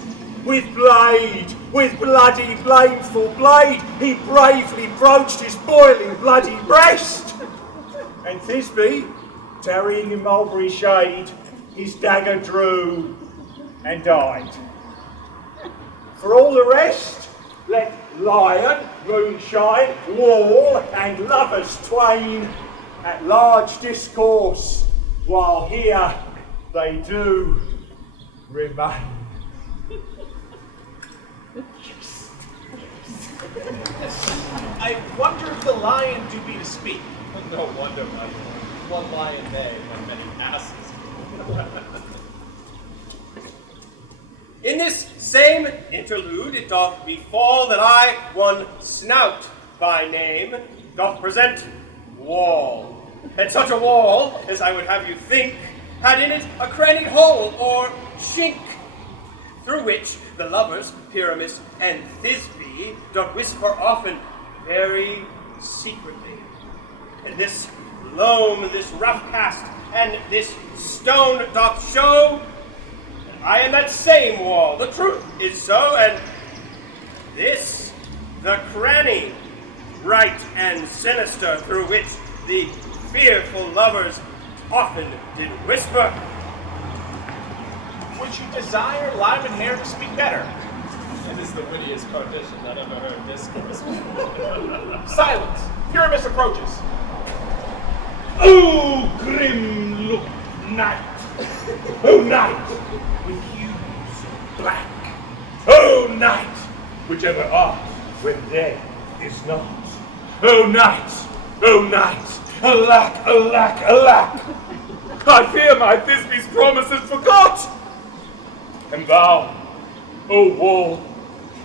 with bloody blameful blade, he bravely broached his boiling bloody breast. And Thisbe, tarrying in mulberry shade, his dagger drew and died. For all the rest, let lion, moonshine, wall, and lovers twain at large discourse, while here they do remain. I wonder if the lion do be to speak. No wonder, my lord. One lion may, and many asses. In this same interlude it doth befall that I, one Snout by name, doth present wall. And such a wall, as I would have you think, had in it a crannied hole or chink, through which the lovers, Pyramus and Thisbe, doth whisper often, very secretly. And this loam, this rough cast, and this stone doth show that I am that same wall. The truth is so, and this, the cranny, right and sinister, through which the fearful lovers often did whisper. Would you desire Lyman Hair to speak better? It is the wittiest partition that ever heard discourse. Silence! Pyramus approaches. Oh, grim look night! Oh, night, with hues black! Oh, night, whichever art when day is not! Oh, night! Oh, night! Alack, alack, alack! I fear my Thisbe's promises forgot! And thou, O wall,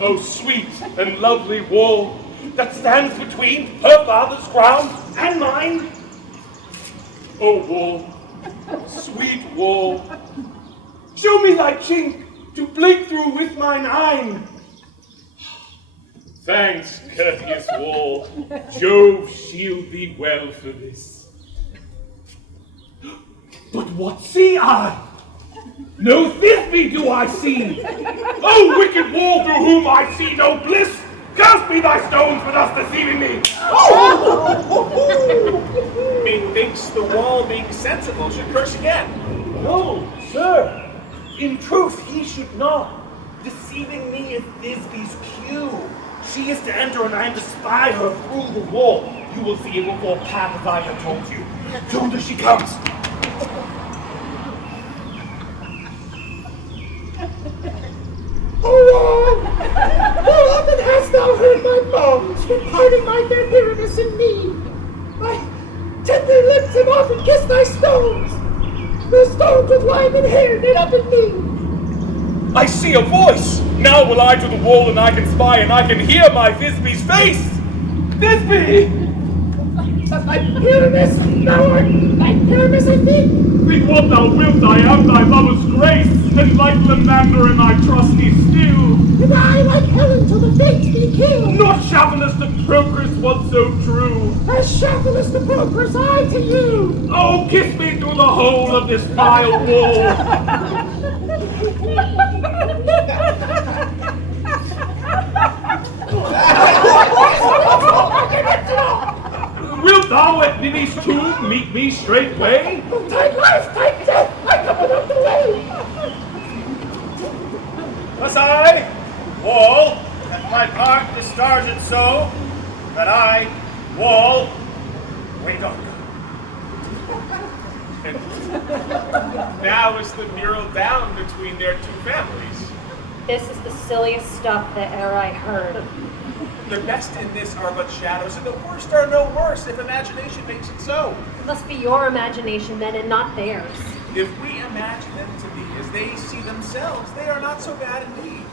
O sweet and lovely wall, that stands between her father's ground and mine! O wall, sweet wall, show me thy chink to blink through with mine eye! Thanks, courteous wall. Jove shield thee well for this. But what see I? No Thisbe do I see. O wicked wall through whom I see no bliss, cast me thy stones for thus deceiving me. Methinks the wall, being sensible, should curse again. No, sir. In truth, he should not. Deceiving me is Thisbe's cue. She is to enter and I am to spy her through the wall. You will see it will fall pat as I have told you. Yonder she comes. How often hast thou heard my songs for parting my fair Pyramus and me. My tender lips have often kissed thy stones. The stones with lion hair knit up in me. I see a voice! Now will I to the wall, and I can spy, and I can hear my Thisbe's face! Thisbe! My Pyramus, thou art my Pyramus, I think. Think what thou wilt, I am thy lover's grace, and like Lenander am I trusty still. And I like Helen till the fates be killed. Not Shafalus the Procris was so true. As Shafalus the Procris, I to you. Oh, kiss me through the hole of this vile wall. Wilt thou at Ninny's tomb meet me straightway? Thy life, thy death, I come without delay. Was I, Wall, that my part discharged so, that I, Wall, wake up. And now is the mural down between their two families. This is the silliest stuff that e'er I heard. The best in this are but shadows, and the worst are no worse, if imagination makes it so. It must be your imagination then, and not theirs. If we imagine them to be as they see themselves, they are not so bad indeed.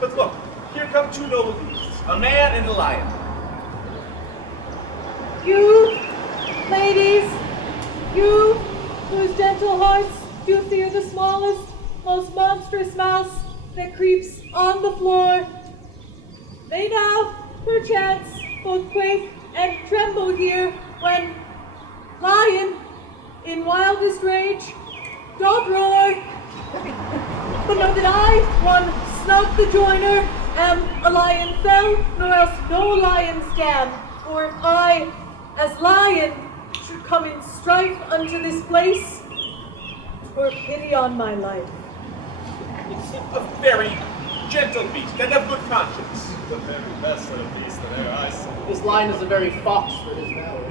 But look, here come two noble beasts, a man and a lion. You, ladies, you, whose gentle hearts do fear the smallest, most monstrous mouse that creeps on the floor, may now, perchance, both quake and tremble here when lion, in wildest rage, doth roar. But know that I, one Snug the joiner, am a lion fell, nor else no lion stand. For if I, as lion, should come in strife unto this place, twere pity on my life. A very gentle beast and of good conscience. The very best of the beast that e'er I saw. This lion is a very fox for his valor.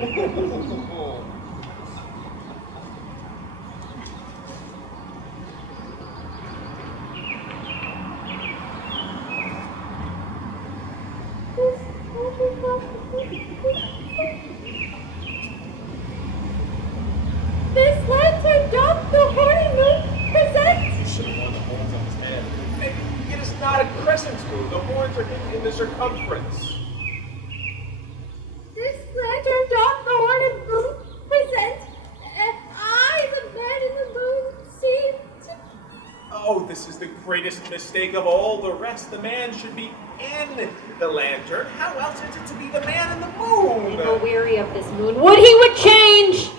This lantern doth the hoary moon present. He should have worn the horns on his head. It is not a crescent moon. The horns are hidden in the circumference. This lantern doth the hoary moon present. And I, the man in the moon, seem to... Oh, this is the greatest mistake of all the rest. The man should be in the lantern. How else is it to be the man in the moon? People weary of this moon. Would he would change!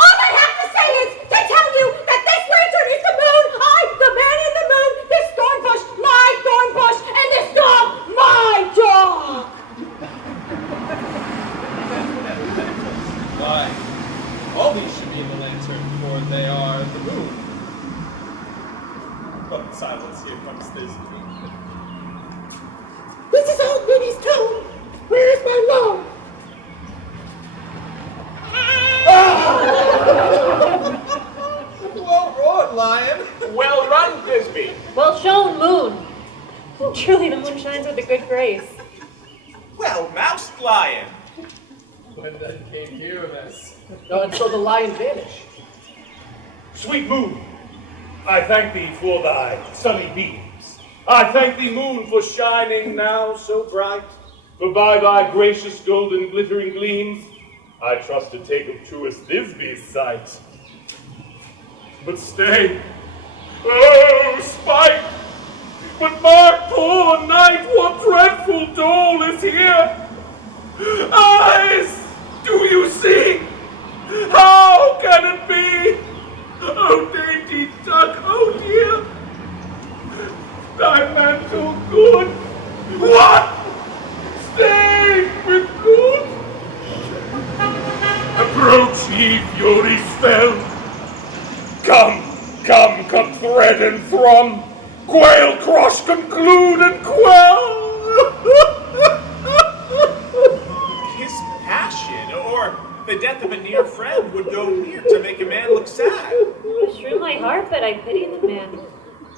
All I have to say is to tell you that this lantern is the moon, I, the man in the moon, this thorn bush, my thorn bush, and this dog, my dog. Why, all these should be in the lantern, for they are the moon. But silence, here comes Thisbe. This is old Minnie's tone. Where is my love? Well roared, lion. Well run, Thisbe. Well shown, moon. Truly the moon shines with a good grace. Well moused, lion. When then came Pyramus? No, and so the lion vanished. Sweet moon, I thank thee for thy sunny beams. I thank thee, moon, for shining now so bright. For by thy gracious golden glittering gleams, I trust to take of truest Thisbe's sight. But stay, oh, spite! But my poor knight, what dreadful dole is here? Eyes, do you see? How can it be? Oh, dainty duck, oh dear! Thy mantle good! What? Stay with good? Approach ye, furies fell! Come, thread and thrum! Quail, crush, conclude, and quell! His passion, or the death of a near friend, would go near to make a man look sad. Shrew my heart, but I pity the man.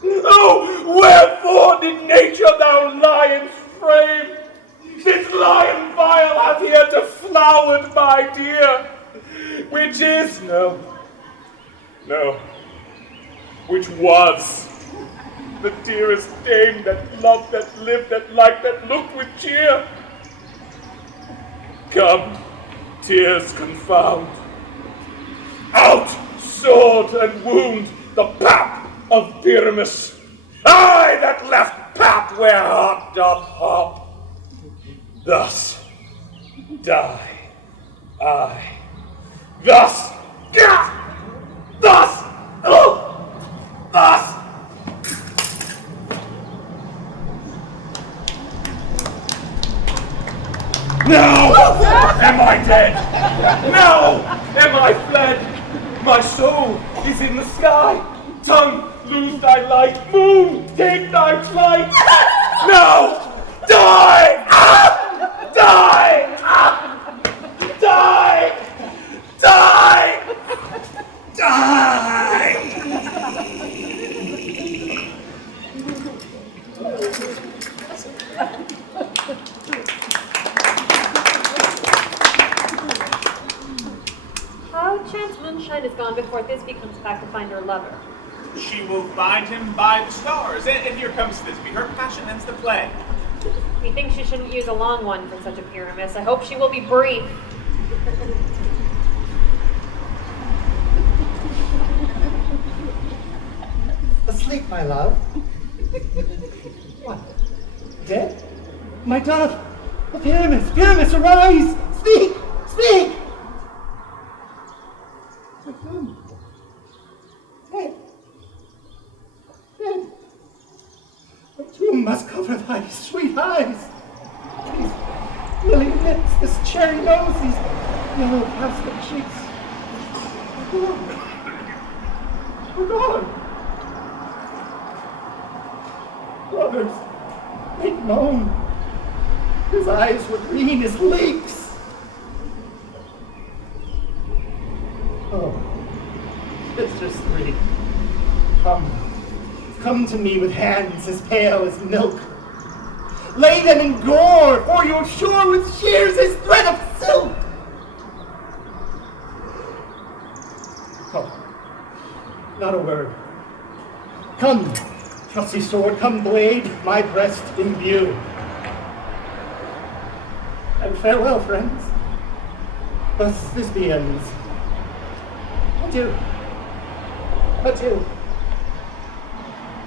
Oh, wherefore did nature thou lions frame? This lion vile hath here deflowered my dear, which is, no, which was the dearest dame that loved, that lived, that liked, that looked with cheer. Come, tears confound. Out, sword and wound, the pap of Pyramus. I that left pap where heart doth hop. Thus die I. Thus. Now am I dead. Now am I fled. My soul is in the sky. Tongue, lose thy light. Moon, take thy flight. Now die. Die. Die. Die. Die. How chance Moonshine is gone before Thisbe comes back to find her lover? She will find him by the stars. And here comes Thisbe. Her passion ends the play. Methinks she shouldn't use a long one for such a Pyramus. I hope she will be brief. Asleep, my love. What? Dead? My dove! The Pyramus! Pyramus, arise! Speak! Speak! My son. Dead. Dead. The tomb must cover thy sweet eyes. These lily lips, this cherry nose, these yellow pastel cheeks. We're gone. We're gone. Brothers, make moan. His eyes were green as leeks. Oh, sisters three, come to me with hands as pale as milk. Lay them in gore, for you're sure with shears as thread of silk. Oh, not a word. Come, trusty sword, come blade, my breast imbue. And farewell, friends. Thus Thisbe ends. Adieu. Adieu.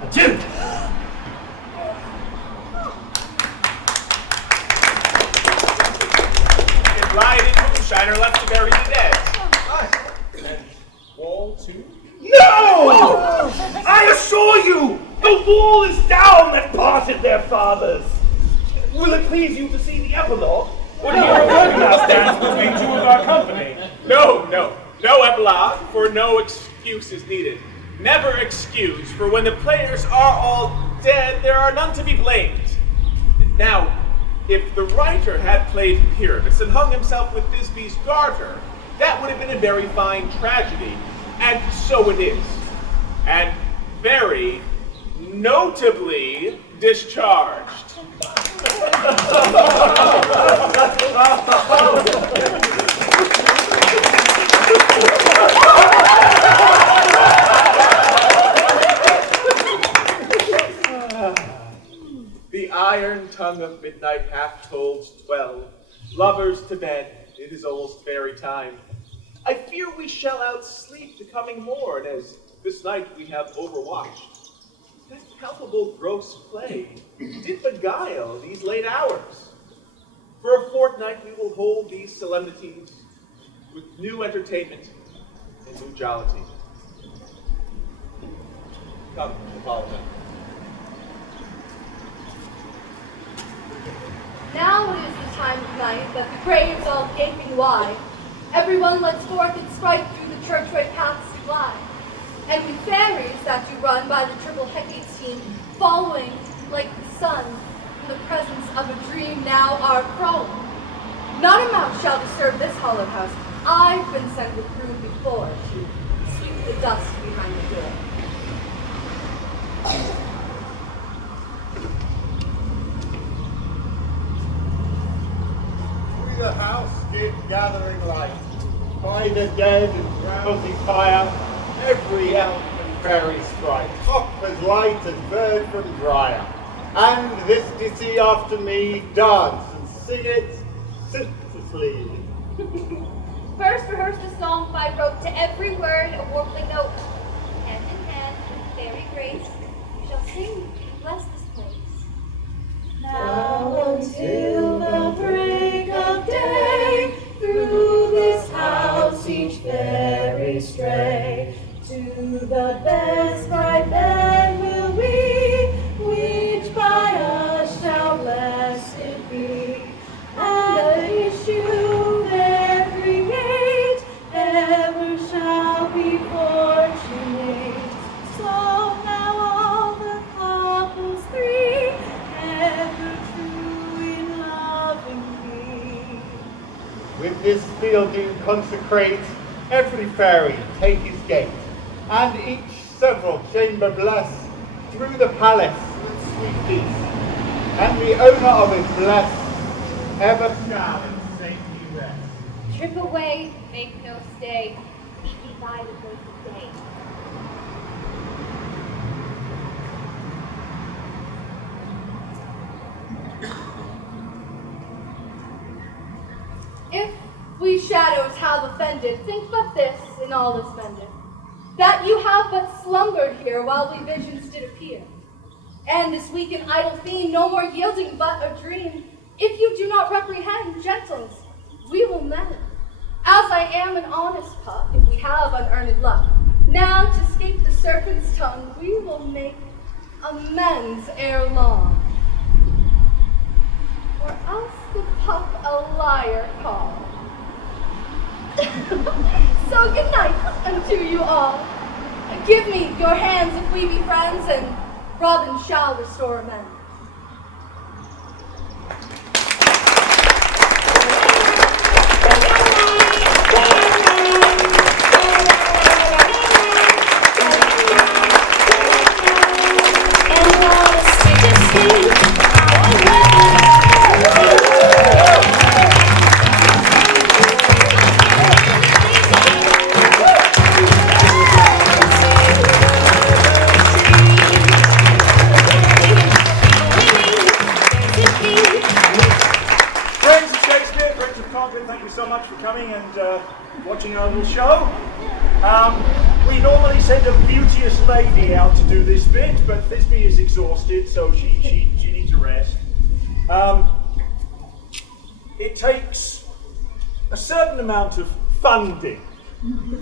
Adieu. And ride in Moonshine are left to bury the dead. And wall two. No! I assure you, the wall is down that parted their fathers. Will it please you to see the epilogue? Or hear a workhouse dance between two of our company? No epilogue, for no excuse is needed. Never excuse, for when the players are all dead, there are none to be blamed. Now, if the writer had played Pyramus and hung himself with Thisbe's garter, that would have been a very fine tragedy. And so it is. And very notably discharged. The iron tongue of midnight half tolls 12. Lovers to bed, it is almost fairy time. I fear we shall outsleep the coming morn, as this night we have overwatched. That palpable gross play did beguile these late hours. For a fortnight we will hold these solemnities with new entertainment and new jollity. Come, Hippolyta. Now it is the time of night that the graves all gaping wide, everyone lets forth its sprite through the churchway paths to glide. And we fairies that do run by the triple Hecate scene, following like the sun in the presence of a dream now are prone. Not a mouse shall disturb this hallowed house. I've been sent with broom before to sweep the dust behind the door. the dead and drowsy fire, every elf and fairy sprite, hop as light as bird from briar. And this ditty after me, dance and sing it senselessly. First rehearse the song by rote, to every word a warbling note. Hand in hand with fairy grace, we shall sing and bless this place. Now until the break of day, through this house each fairy stray. To the best bright bed will we, which by us shall blessed be. And the issue there create, ever shall be fortunate. So now all the couples three, ever true in loving me. With this field do consecrate, every fairy take his gate, and each several chamber bless, through the palace with sweet peace, and the owner of it bless, ever shall in safety rest. Trip away, make no stay, be by the break of day. If we shadows have offended, think but this in all is mended, that you have but slumbered here while we visions did appear. And this weak and idle fiend, no more yielding but a dream. If you do not reprehend, gentles, we will mend. As I am an honest pup, if we have unearned luck, now to escape the serpent's tongue, we will make amends ere long. Or else the pup a liar call. So good night unto you all. Give me your hands if we be friends, and Robin shall restore amends. Watching our little show. We normally send a beauteous lady out to do this bit, but Thisbe is exhausted, so she needs a rest. It takes a certain amount of funding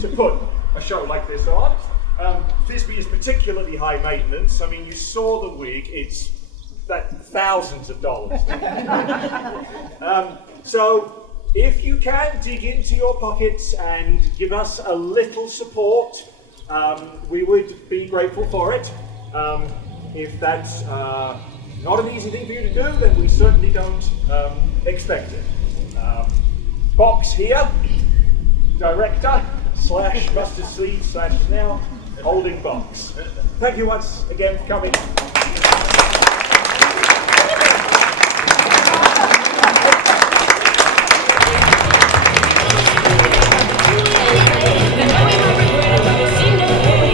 to put a show like this on. Thisbe is particularly high maintenance. I mean, you saw the wig, it's thousands of dollars. So if you can dig into your pockets and give us a little support, we would be grateful for it. If that's not an easy thing for you to do, then we certainly don't expect it. Box here, director / mustard seed / now holding box. Thank you once again for coming.